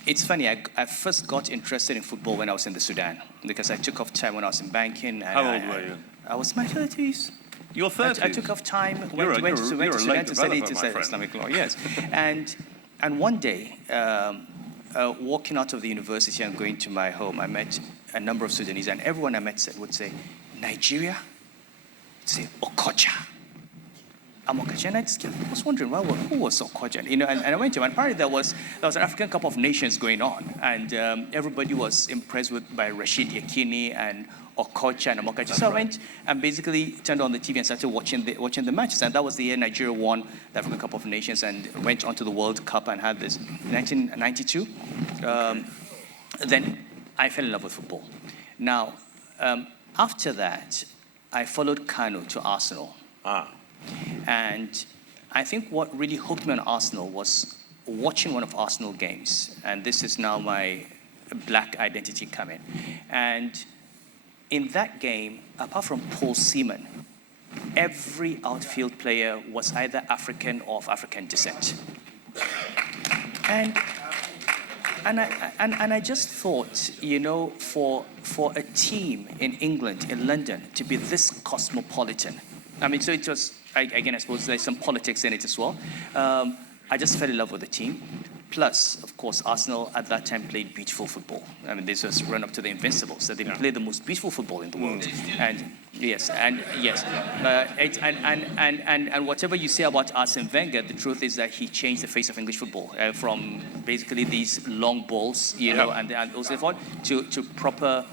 it's funny, I first got interested in football when I was in the Sudan because I took off time when I was in banking. And How old were you? I was in my 30s. Your 30s? I took off time, You're went to Sudan to study developer, Islamic law, yes. And one day, walking out of the university and going to my home, I met a number of Sudanese, and everyone I met would say, Nigeria? Say, Okocha. I'm Okocha. And I was wondering, who was Okocha? And I went to him, and apparently there was an African Cup of Nations going on, and everybody was impressed by Rashid Yekini and Okocha and Amokachi. So I went and basically turned on the TV and started watching the matches. And that was the year Nigeria won the African Cup of Nations and went on to the World Cup and had this in 1992. Then I fell in love with football. Now, after that, I followed Kano to Arsenal. And I think what really hooked me on Arsenal was watching one of Arsenal games. And this is now my black identity coming. And in that game, apart from Paul Seaman, every outfield player was either African or of African descent. And I just thought, for a team in England, in London, to be this cosmopolitan. I mean, so it was, again, I suppose there's some politics in it as well. I just fell in love with the team. Plus, of course, Arsenal at that time played beautiful football. I mean, this was run up to the Invincibles. So they played the most beautiful football in the world. And whatever you say about Arsene Wenger, the truth is that he changed the face of English football from basically these long balls, and also forth to proper.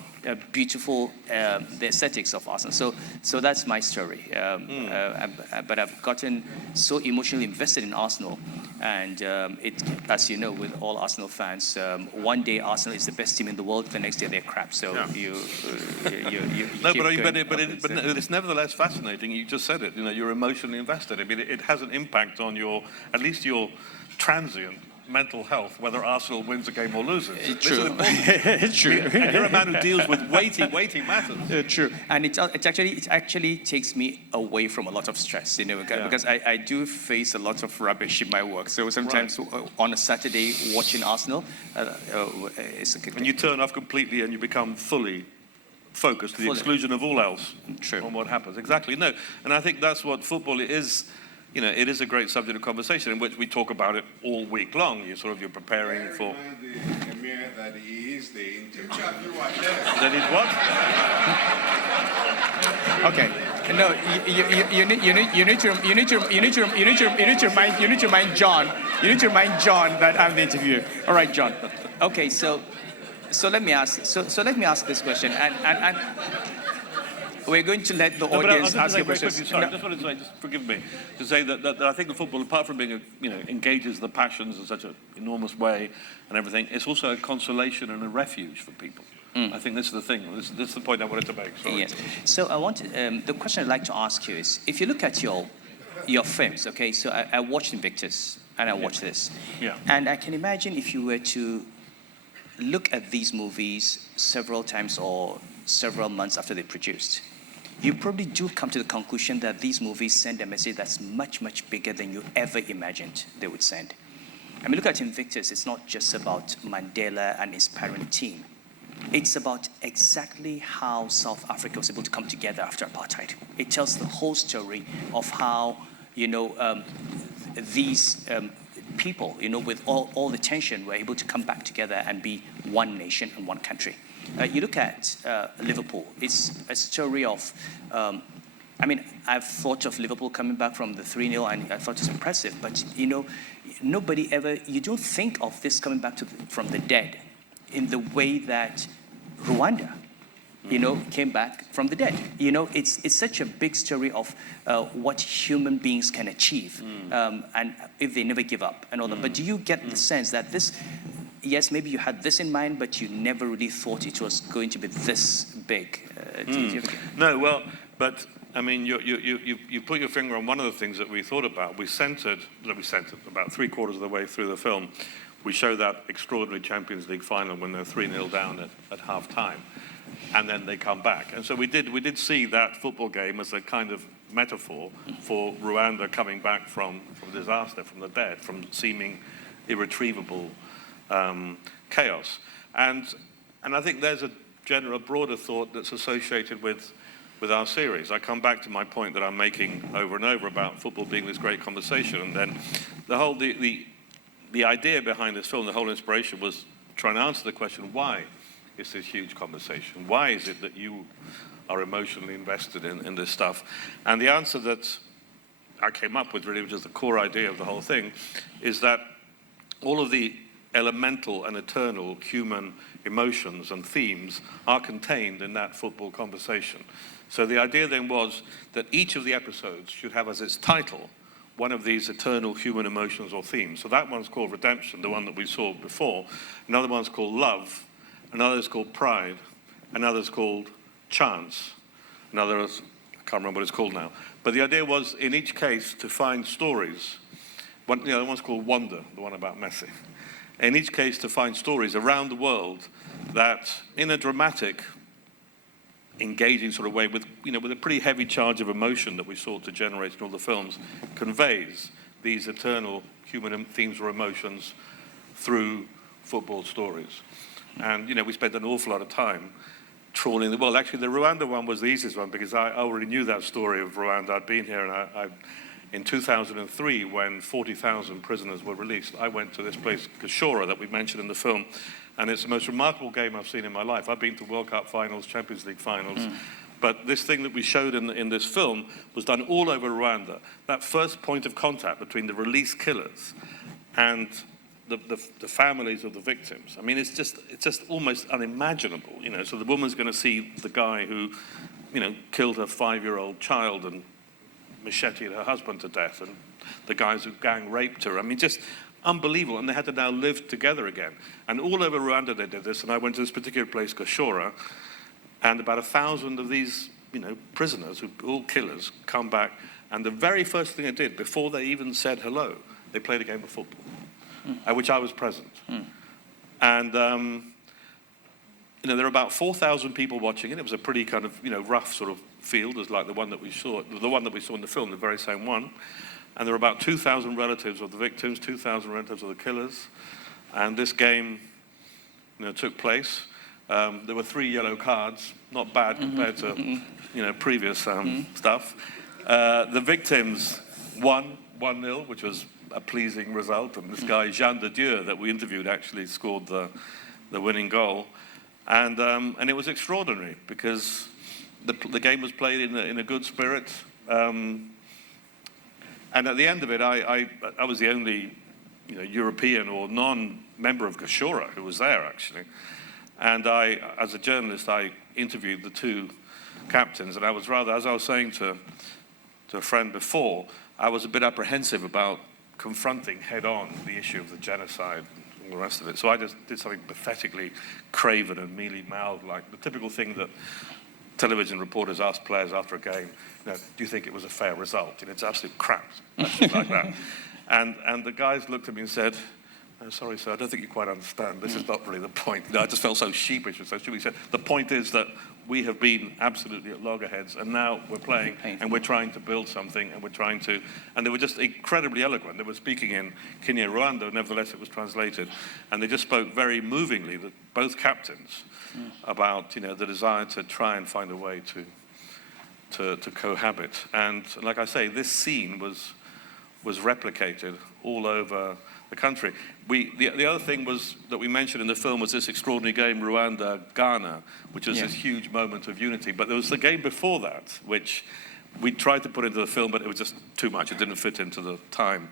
Beautiful, the aesthetics of Arsenal. So that's my story. But I've gotten so emotionally invested in Arsenal, and it, as you know, with all Arsenal fans, one day Arsenal is the best team in the world, the next day they're crap. So you no, but it's nevertheless fascinating. You just said it. You're emotionally invested. I mean, it has an impact on at least your transient mental health, whether Arsenal wins a game or loses. True. It's true. And you're a man who deals with weighty matters. True. And it actually takes me away from a lot of stress, because I do face a lot of rubbish in my work. So sometimes on a Saturday watching Arsenal, it's a good thing. And you turn off completely and you become fully focused to the exclusion of all else on what happens. Exactly. No. And I think that's what football is. It is a great subject of conversation in which we talk about it all week long. You're preparing for. Emir, that he is the interview. That he's what? Okay. No, you need to remind John. You need to remind John that I'm the interviewer. All right, John. Okay, so let me ask. So let me ask this question, and we're going to let the audience ask you questions. Sorry, I just wanted to say, just forgive me, to say that I think the football, apart from being, engages the passions in such an enormous way and everything, it's also a consolation and a refuge for people. I think this is the thing. This is the point I wanted to make. Sorry. Yes. So the question I'd like to ask you is, if you look at your films, okay, so I watched Invictus and I watched this. Yeah. And I can imagine if you were to look at these movies several times or several months after they're produced, you probably do come to the conclusion that these movies send a message that's much, much bigger than you ever imagined they would send. I mean, look at Invictus. It's not just about Mandela and his parent team. It's about exactly how South Africa was able to come together after apartheid. It tells the whole story of how, these people, with all the tension, were able to come back together and be one nation and one country. You look at Liverpool. It's a story of, I've thought of Liverpool coming back from the 3-0, and I thought it was impressive. But, nobody ever, you don't think of this coming back from the dead in the way that Rwanda, came back from the dead. It's such a big story of what human beings can achieve, and if they never give up and all that. But do you get the sense that this, yes, maybe you had this in mind, but you never really thought it was going to be this big? No, well, but I mean, you put your finger on one of the things that we thought about. We centered about 3/4 of the way through the film. We show that extraordinary Champions League final when they're 3-0 down at half time, and then they come back. And so we did see that football game as a kind of metaphor for Rwanda coming back from disaster, from the dead, from seeming irretrievable chaos. And I think there's a general broader thought that's associated with our series. I come back to my point that I'm making over and over about football being this great conversation, and then the idea behind this film, the whole inspiration, was trying to answer the question, why is this huge conversation? Why is it that you are emotionally invested in this stuff? And the answer that I came up with, really, which is the core idea of the whole thing, is that all of the elemental and eternal human emotions and themes are contained in that football conversation. So the idea then was that each of the episodes should have as its title one of these eternal human emotions or themes. So that one's called redemption, the one that we saw before. Another one's called love. Another is called pride. Another is called chance. Another is, I can't remember what it's called now. But the idea was, in each case, to find stories. The one's called Wonder, the one about Messi. In each case, to find stories around the world that, in a dramatic, engaging sort of way, with a pretty heavy charge of emotion that we sought to generate in all the films, conveys these eternal human themes or emotions through football stories. And we spent an awful lot of time trawling the world. Actually, the Rwanda one was the easiest one because I already knew that story of Rwanda. I'd been here, and I in 2003, when 40,000 prisoners were released, I went to this place, Gashora, that we mentioned in the film. And it's the most remarkable game I've seen in my life. I've been to World Cup finals, Champions League finals. But this thing that we showed in this film was done all over Rwanda. That first point of contact between the released killers and the families of the victims. I mean, it's just almost unimaginable. So the woman's going to see the guy who, killed her 5-year-old child and macheted her husband to death, and the guys who gang raped her. I mean, just unbelievable, and they had to now live together again. And all over Rwanda they did this, and I went to this particular place, Gashora, and about 1,000 of these, prisoners, all killers, come back, and the very first thing they did, before they even said hello, they played a game of football, at which I was present. And, there were about 4,000 people watching it. It was a pretty kind of, rough sort of field, as like the one that we saw in the film, the very same one. And there were about 2,000 relatives of the victims, 2,000 relatives of the killers. And this game, took place. There were 3 yellow cards, not bad compared to, previous stuff. The victims won 1-0, which was a pleasing result. And this guy, Jean de Dieu, that we interviewed, actually scored the winning goal. And it was extraordinary because the game was played in a good spirit. And at the end of it, I was the only, European or non-member of Gashora who was there, actually. And as a journalist, I interviewed the 2 captains, and I was rather, as I was saying to a friend before, I was a bit apprehensive about confronting head-on the issue of the genocide and all the rest of it. So I just did something pathetically craven and mealy-mouthed, like the typical thing that television reporters ask players after a game, do you think it was a fair result? It's absolute crap, like that. And the guys looked at me and said, "Oh, sorry, sir, I don't think you quite understand. This is not really the point." I just felt so sheepish and so stupid. He said, "The point is that we have been absolutely at loggerheads, and now we're playing, and we're trying to build something, and we're trying to, and they were just incredibly eloquent. They were speaking in Kinyarwanda, nevertheless it was translated, and they just spoke very movingly, that both captains, about the desire to try and find a way to cohabit. And like I say, this scene was replicated all over the country. The other thing was that we mentioned in the film was this extraordinary game, Rwanda-Ghana, which was this huge moment of unity. But there was the game before that, which we tried to put into the film, but it was just too much. It didn't fit into the time.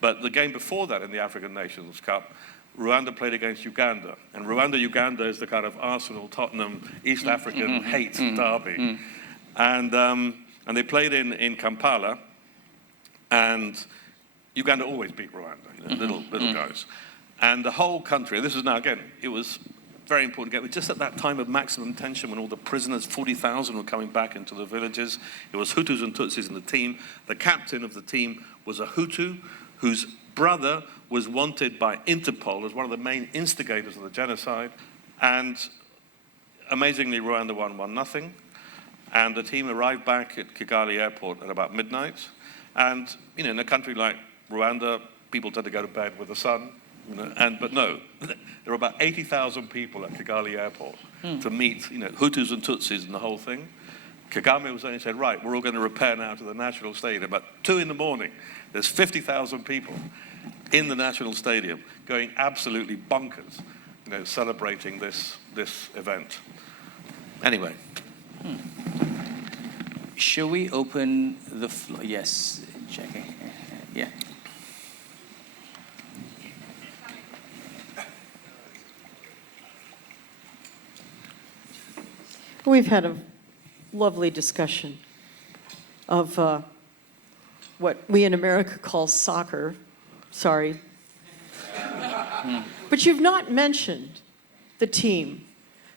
But the game before that in the African Nations Cup, Rwanda played against Uganda. And Rwanda-Uganda is the kind of Arsenal-Tottenham East African hate derby. And they played in Kampala, and Uganda always beat Rwanda, little guys. And the whole country, this is now, again, it was very important game. It was just at that time of maximum tension when all the prisoners, 40,000, were coming back into the villages. It was Hutus and Tutsis in the team. The captain of the team was a Hutu whose brother was wanted by Interpol as one of the main instigators of the genocide. And amazingly, Rwanda won 1-0. And the team arrived back at Kigali airport at about midnight. And, in a country like Rwanda, people tend to go to bed with the sun, but no, there were about 80,000 people at Kigali airport to meet, Hutus and Tutsis and the whole thing. Kagame was only said, right, we're all going to repair now to the National Stadium. At 2 in the morning, there's 50,000 people in the National Stadium going absolutely bonkers, celebrating this event. Anyway. Shall we open the floor? Yes, Jackie. Yeah. We've had a lovely discussion of what we in America call soccer. Sorry. But you've not mentioned the team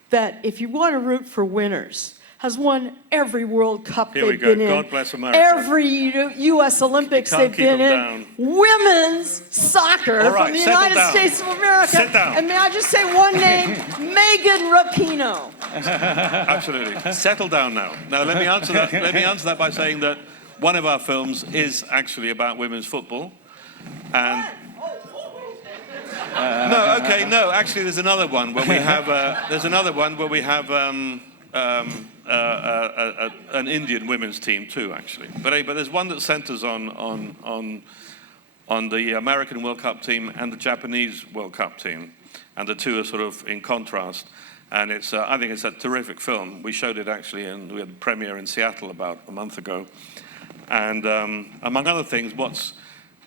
that, if you want to root for winners, has won every World Cup they've been in. God bless America. Every U.S. Olympics they've been in. Women's soccer from the United States of America. Sit down. And may I just say one name? Megan Rapinoe. Absolutely. Settle down now. Now let me answer that. Let me answer that by saying that one of our films is actually about women's football, and no. Actually, there's another one where we have. An Indian women's team too, actually. But there's one that centers on the American World Cup team and the Japanese World Cup team, and the two are sort of in contrast. And it's I think it's a terrific film. We showed it actually, and we had the premiere in Seattle about a month ago. And among other things, what's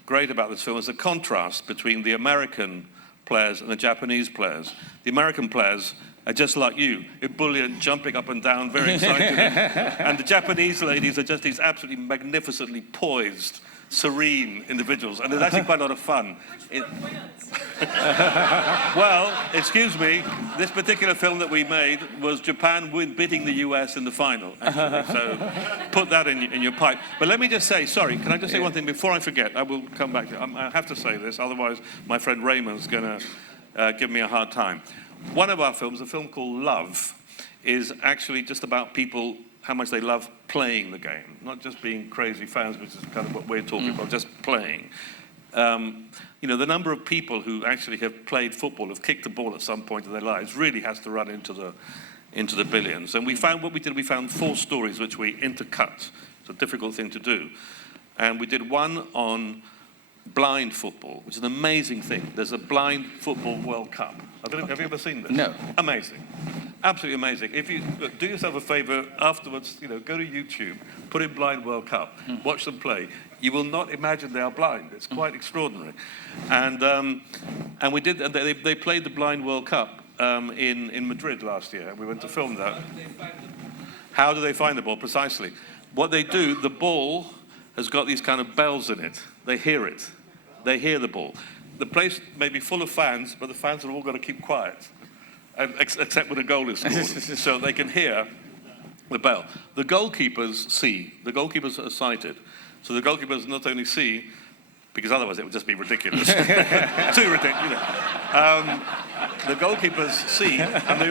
great about this film is the contrast between the American players and the Japanese players. The American players are just like you, ebullient, jumping up and down, very excited. And the Japanese ladies are just these absolutely magnificently poised, serene individuals. And there's actually quite a lot of fun. Well, excuse me, this particular film that we made was Japan beating the US in the final, actually. So put that in your pipe. But let me just say, sorry, can I just say one thing before I forget? I will come back to it. I have to say this, otherwise my friend Raymond's going to give me a hard time. One of our films, a film called Love, is actually just about people, how much they love playing the game, not just being crazy fans, which is kind of what we're talking about, just playing. The number of people who actually have played football, have kicked the ball at some point in their lives, really has to run into the billions. And we found 4 stories which we intercut. It's a difficult thing to do. And we did one on blind football, which is an amazing thing. There's a blind football World Cup. Have you ever seen this? No. Amazing. Absolutely amazing. If you do yourself a favor afterwards, go to YouTube, put in Blind World Cup, watch them play. You will not imagine they are blind. It's quite extraordinary. And we did. They played the Blind World Cup in Madrid last year. We went to film that. How do they find the ball? Precisely. What they do, the ball has got these kind of bells in it. They hear it. They hear the ball. The place may be full of fans, but the fans are all going to keep quiet, except when a goal is scored, so they can hear the bell. The goalkeepers see. The goalkeepers are sighted. So the goalkeepers not only see, because otherwise it would just be ridiculous. Too ridiculous. The goalkeepers see, and they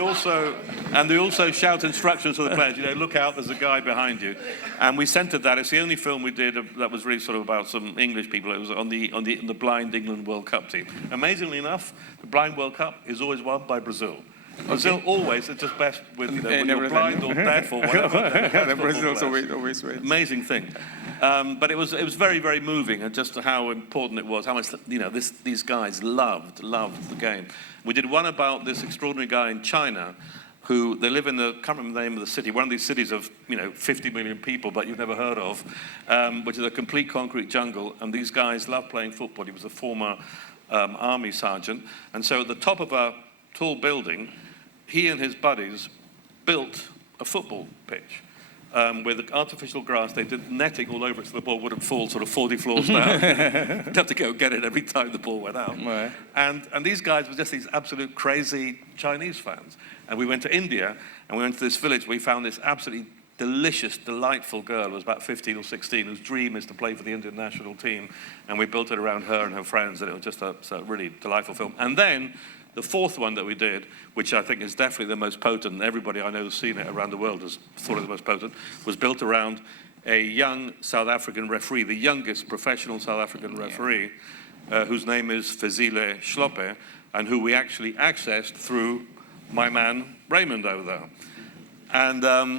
also shout instructions to the players. Look out, there's a guy behind you. And we centered that. It's the only film we did that was really sort of about some English people. It was on the blind England World Cup team. Amazingly enough, the blind World Cup is always won by Brazil. Brazil always are just best with, when you're blind or deaf or whatever. Brazil's always wins. Amazing thing. But it was very, very moving, and just how important it was, how much these guys loved the game. We did one about this extraordinary guy in China who, they live in can't remember the name of the city, one of these cities of 50 million people, but you've never heard of, which is a complete concrete jungle, and these guys love playing football. He was a former army sergeant, and so at the top of a tall building, he and his buddies built a football pitch with artificial grass. They did netting all over it so the ball wouldn't fall sort of 40 floors down. You'd have to go get it every time the ball went out. Right. And these guys were just these absolute crazy Chinese fans. And we went to India, and we went to this village. We found this absolutely delicious, delightful girl who was about 15 or 16, whose dream is to play for the Indian national team. And we built it around her and her friends, and it was just a really delightful film. And then the fourth one that we did, which I think is definitely the most potent, and everybody I know who's seen it around the world has thought it the most potent, was built around a young South African referee, the youngest professional South African referee, whose name is Fezile Hlophe, and who we actually accessed through my man Raymond over there. And I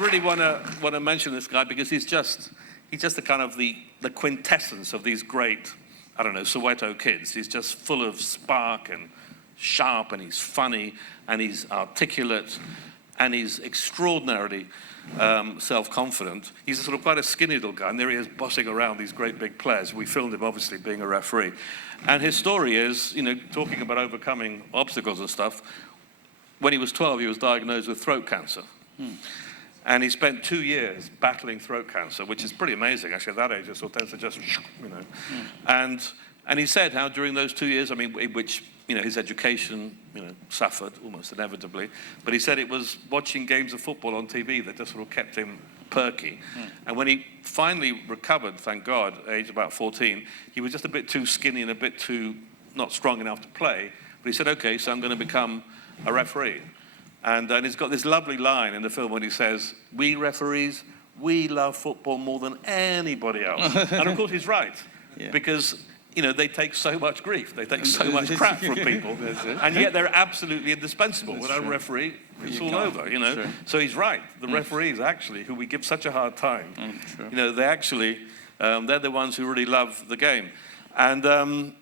really want to mention this guy because he's just the kind of the quintessence of these great, I don't know, Soweto kids. He's just full of spark and sharp, and he's funny, and he's articulate, and he's extraordinarily self-confident. He's sort of quite a skinny little guy, and there he is bossing around these great big players. We filmed him, obviously, being a referee. And his story is, talking about overcoming obstacles and stuff. When he was 12, he was diagnosed with throat cancer. And he spent 2 years battling throat cancer, which is pretty amazing. Actually, at that age, it sort of tends to just, And he said how during those 2 years, which, his education, suffered almost inevitably. But he said it was watching games of football on TV that just sort of kept him perky. And when he finally recovered, thank God, age about 14, he was just a bit too skinny and a bit too not strong enough to play. But he said, okay, so I'm going to become a referee. And he's got this lovely line in the film when he says, we referees, we love football more than anybody else. And of course he's right, because they take so much grief, they take so much crap from people, and yet they're absolutely indispensable. Without a referee, it's all over, So he's right. The referees, actually, who we give such a hard time, they actually, they're the ones who really love the game. And,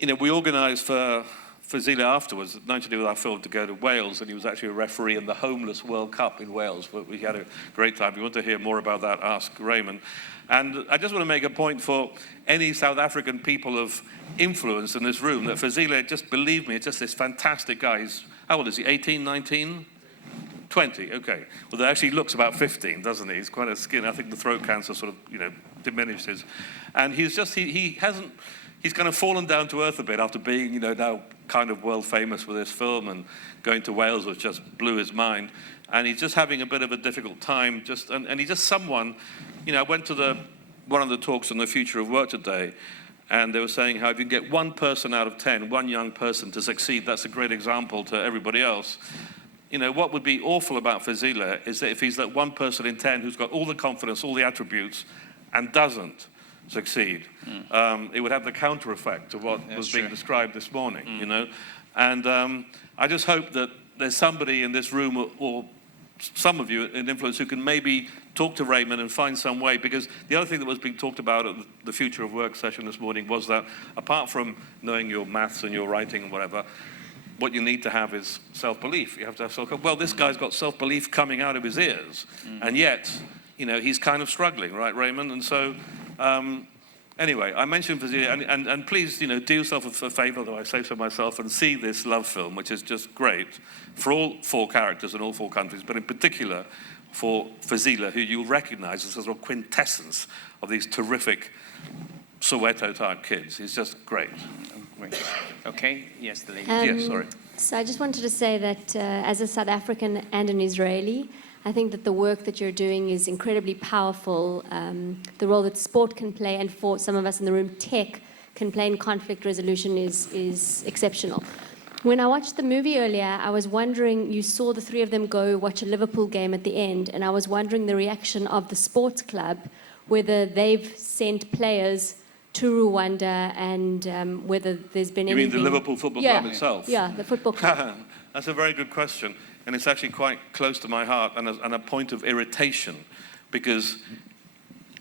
we organised for Fezile afterwards, nothing to do with our film, to go to Wales, and he was actually a referee in the Homeless World Cup in Wales. But we had a great time. If you want to hear more about that, ask Raymond. And I just want to make a point for any South African people of influence in this room that Fezile, just believe me, it's just this fantastic guy. How old is he, 18, 19? 20, okay. Well, that actually looks about 15, doesn't he? He's quite a skin. I think the throat cancer sort of, diminishes. And he's just, he's kind of fallen down to earth a bit after being, now kind of world famous with this film, and going to Wales, which just blew his mind. And he's just having a bit of a difficult time. And he's just someone, I went to one of the talks on the future of work today, and they were saying how if you can get 1 person out of 10, one young person to succeed, that's a great example to everybody else. What would be awful about Fezile is that if he's that 1 person in 10 who's got all the confidence, all the attributes, and doesn't succeed, it would have the counter effect to what was being described this morning, And I just hope that there's somebody in this room, or some of you in influence, who can maybe talk to Raymond and find some way, because the other thing that was being talked about at the Future of Work session this morning was that apart from knowing your maths and your writing and whatever, what you need to have is self-belief. You have to have self-belief. Well, this guy's got self-belief coming out of his ears, and yet, he's kind of struggling, right, Raymond? And so, anyway, I mentioned Fezile, and please, do yourself a favor, though I say so myself, and see this love film, which is just great for all 4 characters in all 4 countries, but in particular for Fezile, who you'll recognize as a sort of quintessence of these terrific Soweto-type kids. He's just great. Okay, yes, the lady. Yes, sorry. So I just wanted to say that as a South African and an Israeli, I think that the work that you're doing is incredibly powerful. The role that sport can play, and for some of us in the room, tech can play in conflict resolution is exceptional. When I watched the movie earlier, I was wondering, you saw the three of them go watch a Liverpool game at the end, and I was wondering the reaction of the sports club, whether they've sent players to Rwanda and whether there's been anything... You mean the Liverpool Football Club itself? Yeah, the football club. That's a very good question, and it's actually quite close to my heart and a point of irritation, because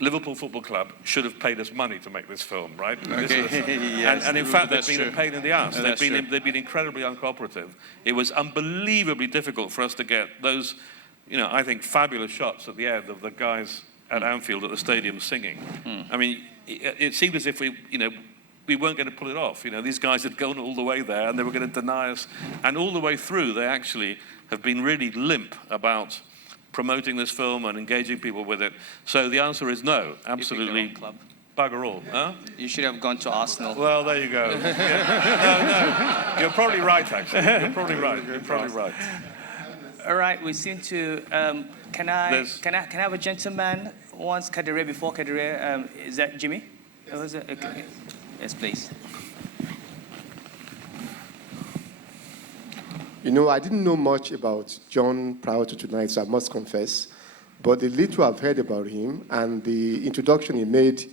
Liverpool Football Club should have paid us money to make this film, right? Okay. Yes, and in fact, they've that's been a true. pain in the ass. That's true. They've been incredibly uncooperative. It was unbelievably difficult for us to get those, I think, fabulous shots at the end of the guys at Anfield at the stadium singing. I mean, it seemed as if we weren't going to pull it off. These guys had gone all the way there and they were going to deny us. And all the way through, they actually have been really limp about promoting this film and engaging people with it. So the answer is no, absolutely bugger all. Huh? You should have gone to Arsenal. Well, there you go. Yeah. No, you're probably right, actually. You're probably right. All right, we seem to. Can I have a gentleman once Kadire before Kadire? Is that Jimmy? Oh, is it? Okay. Yes, please. I didn't know much about John prior to tonight, so I must confess. But the little I've heard about him and the introduction he made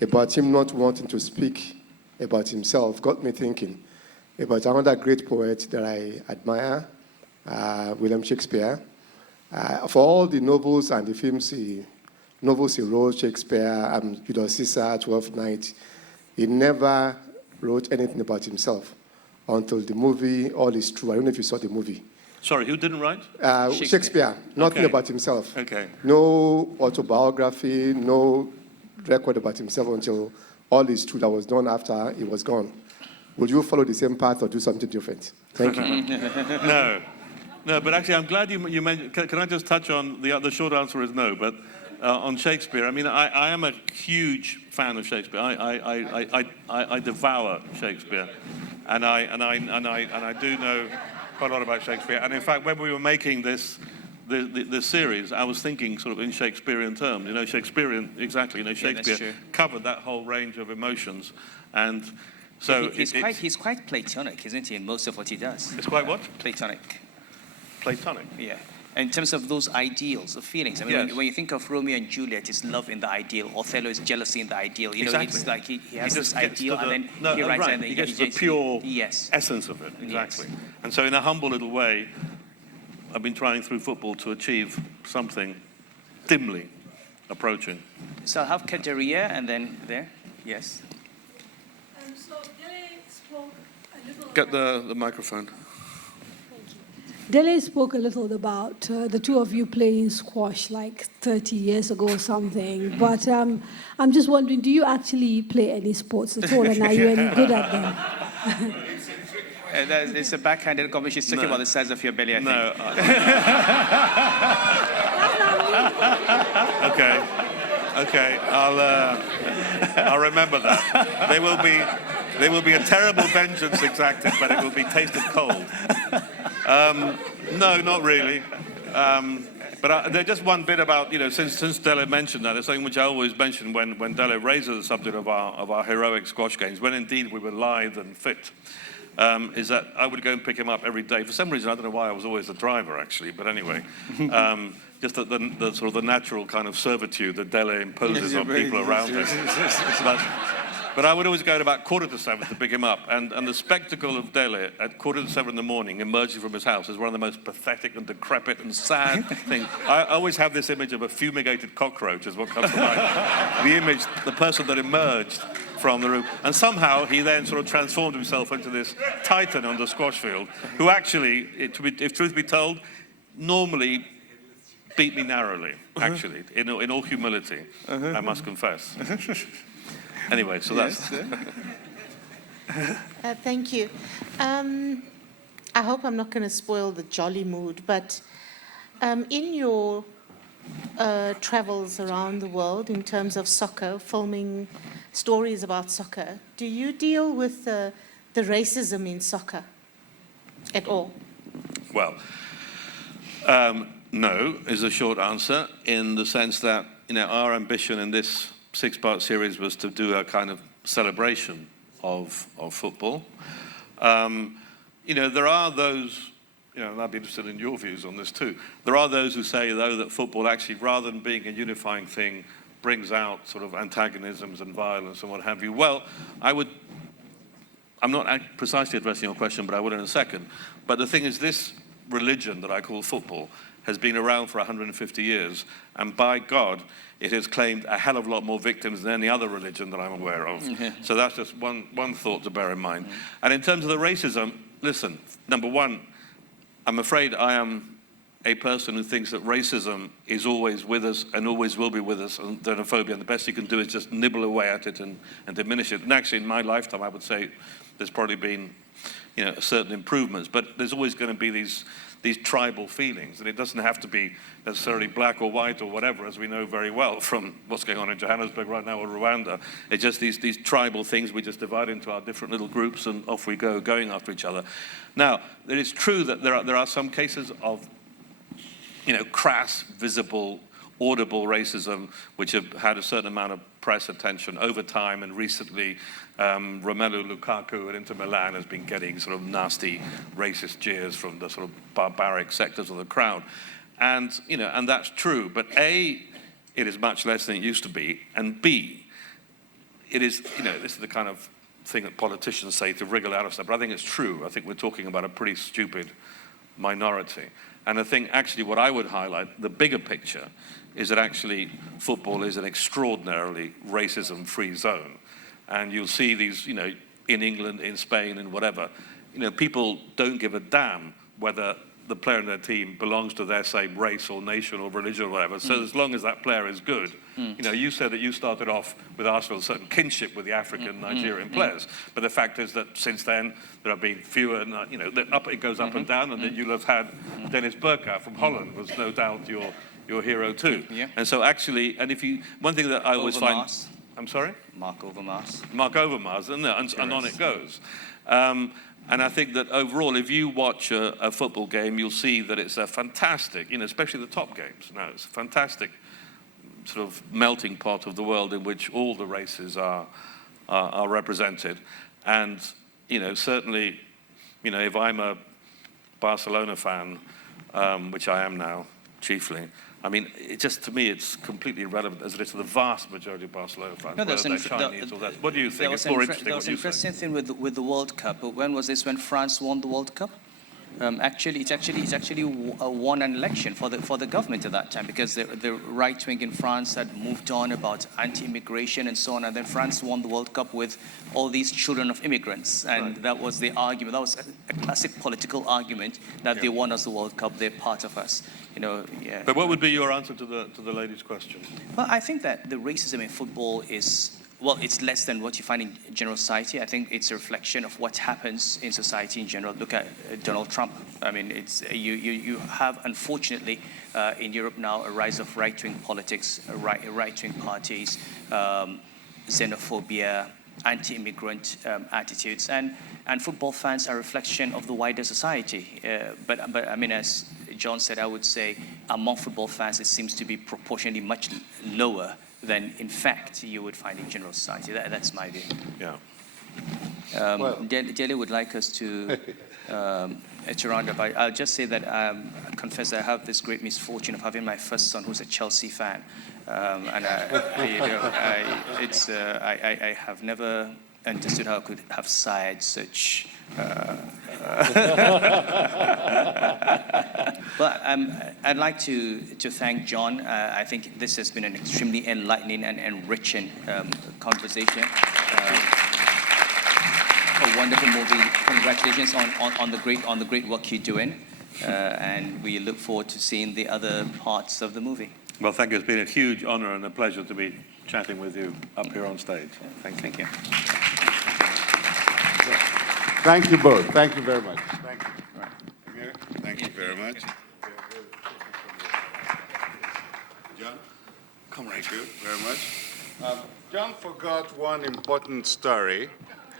about him not wanting to speak about himself got me thinking about another great poet that I admire, William Shakespeare. For all the novels and the films he wrote, Shakespeare, Julius Caesar, Twelfth Night, he never wrote anything about himself until the movie All Is True. I don't know if you saw the movie. Sorry, who didn't write? Shakespeare, nothing about himself. Okay. No autobiography, no record about himself until All Is True that was done after he was gone. Would you follow the same path or do something different? Thank you. No, but actually, I'm glad you mentioned. Can I just touch on the short answer is no, but on Shakespeare. I mean, I am a huge fan of Shakespeare. I devour Shakespeare, and I do know quite a lot about Shakespeare. And in fact, when we were making this series, I was thinking sort of in Shakespearean terms. Shakespeare covered that whole range of emotions, and so he's quite Platonic, isn't he? In most of what he does. It's quite what? Platonic. Platonic. Yeah. In terms of those ideals, the feelings. I mean, yes. when you think of Romeo and Juliet, it's love in the ideal. Othello is jealousy in the ideal. Exactly. It's like he has this ideal, and then he writes right. and then he gets the pure yes. essence of it. Exactly. Yes. And so, in a humble little way, I've been trying through football to achieve something dimly approaching. So I'll have Kateria and then there. Yes. So Dele spoke a little. Get the microphone. Dele spoke a little about the two of you playing squash like 30 years ago or something. But I'm just wondering, do you actually play any sports at all? And are you any good at them? It's a backhanded comment. She's talking about the size of your belly, I think. No. Okay. I'll remember that. There will be a terrible vengeance exacted, but it will be tasted cold. No, not really. But there's just one bit about, since Dele mentioned that, there's something which I always mention when Dele raises the subject of our heroic squash games, when indeed we were lithe and fit, is that I would go and pick him up every day. For some reason, I don't know why I was always the driver, actually, but anyway. Just the sort of the natural kind of servitude that Dele imposes on people around him. But I would always go at about 6:45 to pick him up, and the spectacle of Dele at 6:45 in the morning emerging from his house is one of the most pathetic and decrepit and sad things. I always have this image of a fumigated cockroach as what comes to mind. The person that emerged from the room, and somehow he then sort of transformed himself into this titan on the squash field, who actually, if truth be told, normally beat me narrowly, actually, in all humility, I must confess. Anyway, so that's... Thank you. I hope I'm not going to spoil the jolly mood, but in your travels around the world in terms of soccer, filming stories about soccer, do you deal with the racism in soccer at all? Well, No, is the short answer, in the sense that, our ambition in this 6-part series was to do a kind of celebration of football. There are those, and I'd be interested in your views on this too. There are those who say, though, that football actually, rather than being a unifying thing, brings out sort of antagonisms and violence and what have you. Well, I'm not precisely addressing your question, but I will in a second. But the thing is, this religion that I call football has been around for 150 years, and by God, it has claimed a hell of a lot more victims than any other religion that I'm aware of. So that's just one thought to bear in mind. And in terms of the racism, listen, number one, I'm afraid I am a person who thinks that racism is always with us and always will be with us, and xenophobia, and the best you can do is just nibble away at it and diminish it. And actually, in my lifetime, I would say there's probably been, certain improvements, but there's always going to be these tribal feelings, and it doesn't have to be necessarily black or white or whatever, as we know very well from what's going on in Johannesburg right now or Rwanda. It's just these tribal things we just divide into our different little groups, and off we go, going after each other. Now, it is true that there are some cases of crass, visible, audible racism, which have had a certain amount of press attention over time, and recently Romelu Lukaku at Inter Milan has been getting sort of nasty racist jeers from the sort of barbaric sectors of the crowd. And, and that's true, but A, it is much less than it used to be, and B, it is, this is the kind of thing that politicians say to wriggle out of stuff, but I think it's true. I think we're talking about a pretty stupid minority. And I think actually what I would highlight, the bigger picture, is that actually football is an extraordinarily racism-free zone. And you'll see these, in England, in Spain, and whatever, people don't give a damn whether the player in their team belongs to their same race or nation or religion or whatever. So as long as that player is good, you said that you started off with Arsenal, a certain kinship with the African Nigerian players. But the fact is that since then, there have been fewer, it goes up and down, and then you'll have had Dennis Bergkamp from Holland was no doubt your hero too. Yeah. And so actually, one thing that I always find... I'm sorry? Mark Overmars. Mark Overmars, and on it goes. And I think that overall, if you watch a football game, you'll see that it's a fantastic, especially the top games. Now, it's a fantastic sort of melting pot of the world in which all the races are represented. And, certainly, if I'm a Barcelona fan, which I am now, chiefly, I mean, to me, it's completely irrelevant as it is to the vast majority of Barcelona fans. No, What do you think? It's more interesting. There was an interesting thing with the World Cup. When was this? When France won the World Cup? It's actually won an election for the government at that time, because the right wing in France had moved on about anti-immigration and so on, and then France won the World Cup with all these children of immigrants, and that was the argument. That was a classic political argument that they won us the World Cup. They're part of us. But what would be your answer to the lady's question? Well, I think that the racism in football is, well, it's less than what you find in general society. I think it's a reflection of what happens in society in general. Look at Donald Trump. I mean, it's you have, unfortunately, in Europe now, a rise of right-wing politics, right-wing parties, xenophobia, anti-immigrant attitudes, and football fans are a reflection of the wider society. But I mean, as John said, I would say among football fans, it seems to be proportionally much lower than, in fact, you would find in general society. That's my view. Yeah. Dele would like us to round up. I'll just say that I confess I have this great misfortune of having my first son who's a Chelsea fan, and I have never understood how I could have sired such. But I'd like to thank John. I think this has been an extremely enlightening and enriching conversation. A wonderful movie. Congratulations on the great work you're doing, and we look forward to seeing the other parts of the movie. Well, thank you. It's been a huge honor and a pleasure to be chatting with you up here on stage. Thank you. Thank you both. Thank you very much. Thank you. Emir, thank you very much. John? Thank you very much. John forgot one important story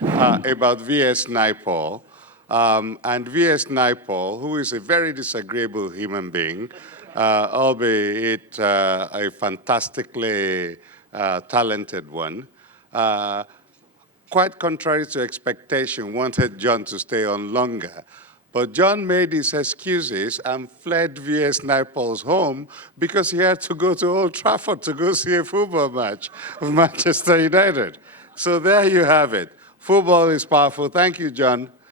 about V.S. Naipaul. And V.S. Naipaul, who is a very disagreeable human being, albeit a fantastically talented one, quite contrary to expectation, wanted John to stay on longer. But John made his excuses and fled V.S. Naipaul's home because he had to go to Old Trafford to go see a football match of Manchester United. So there you have it. Football is powerful. Thank you, John.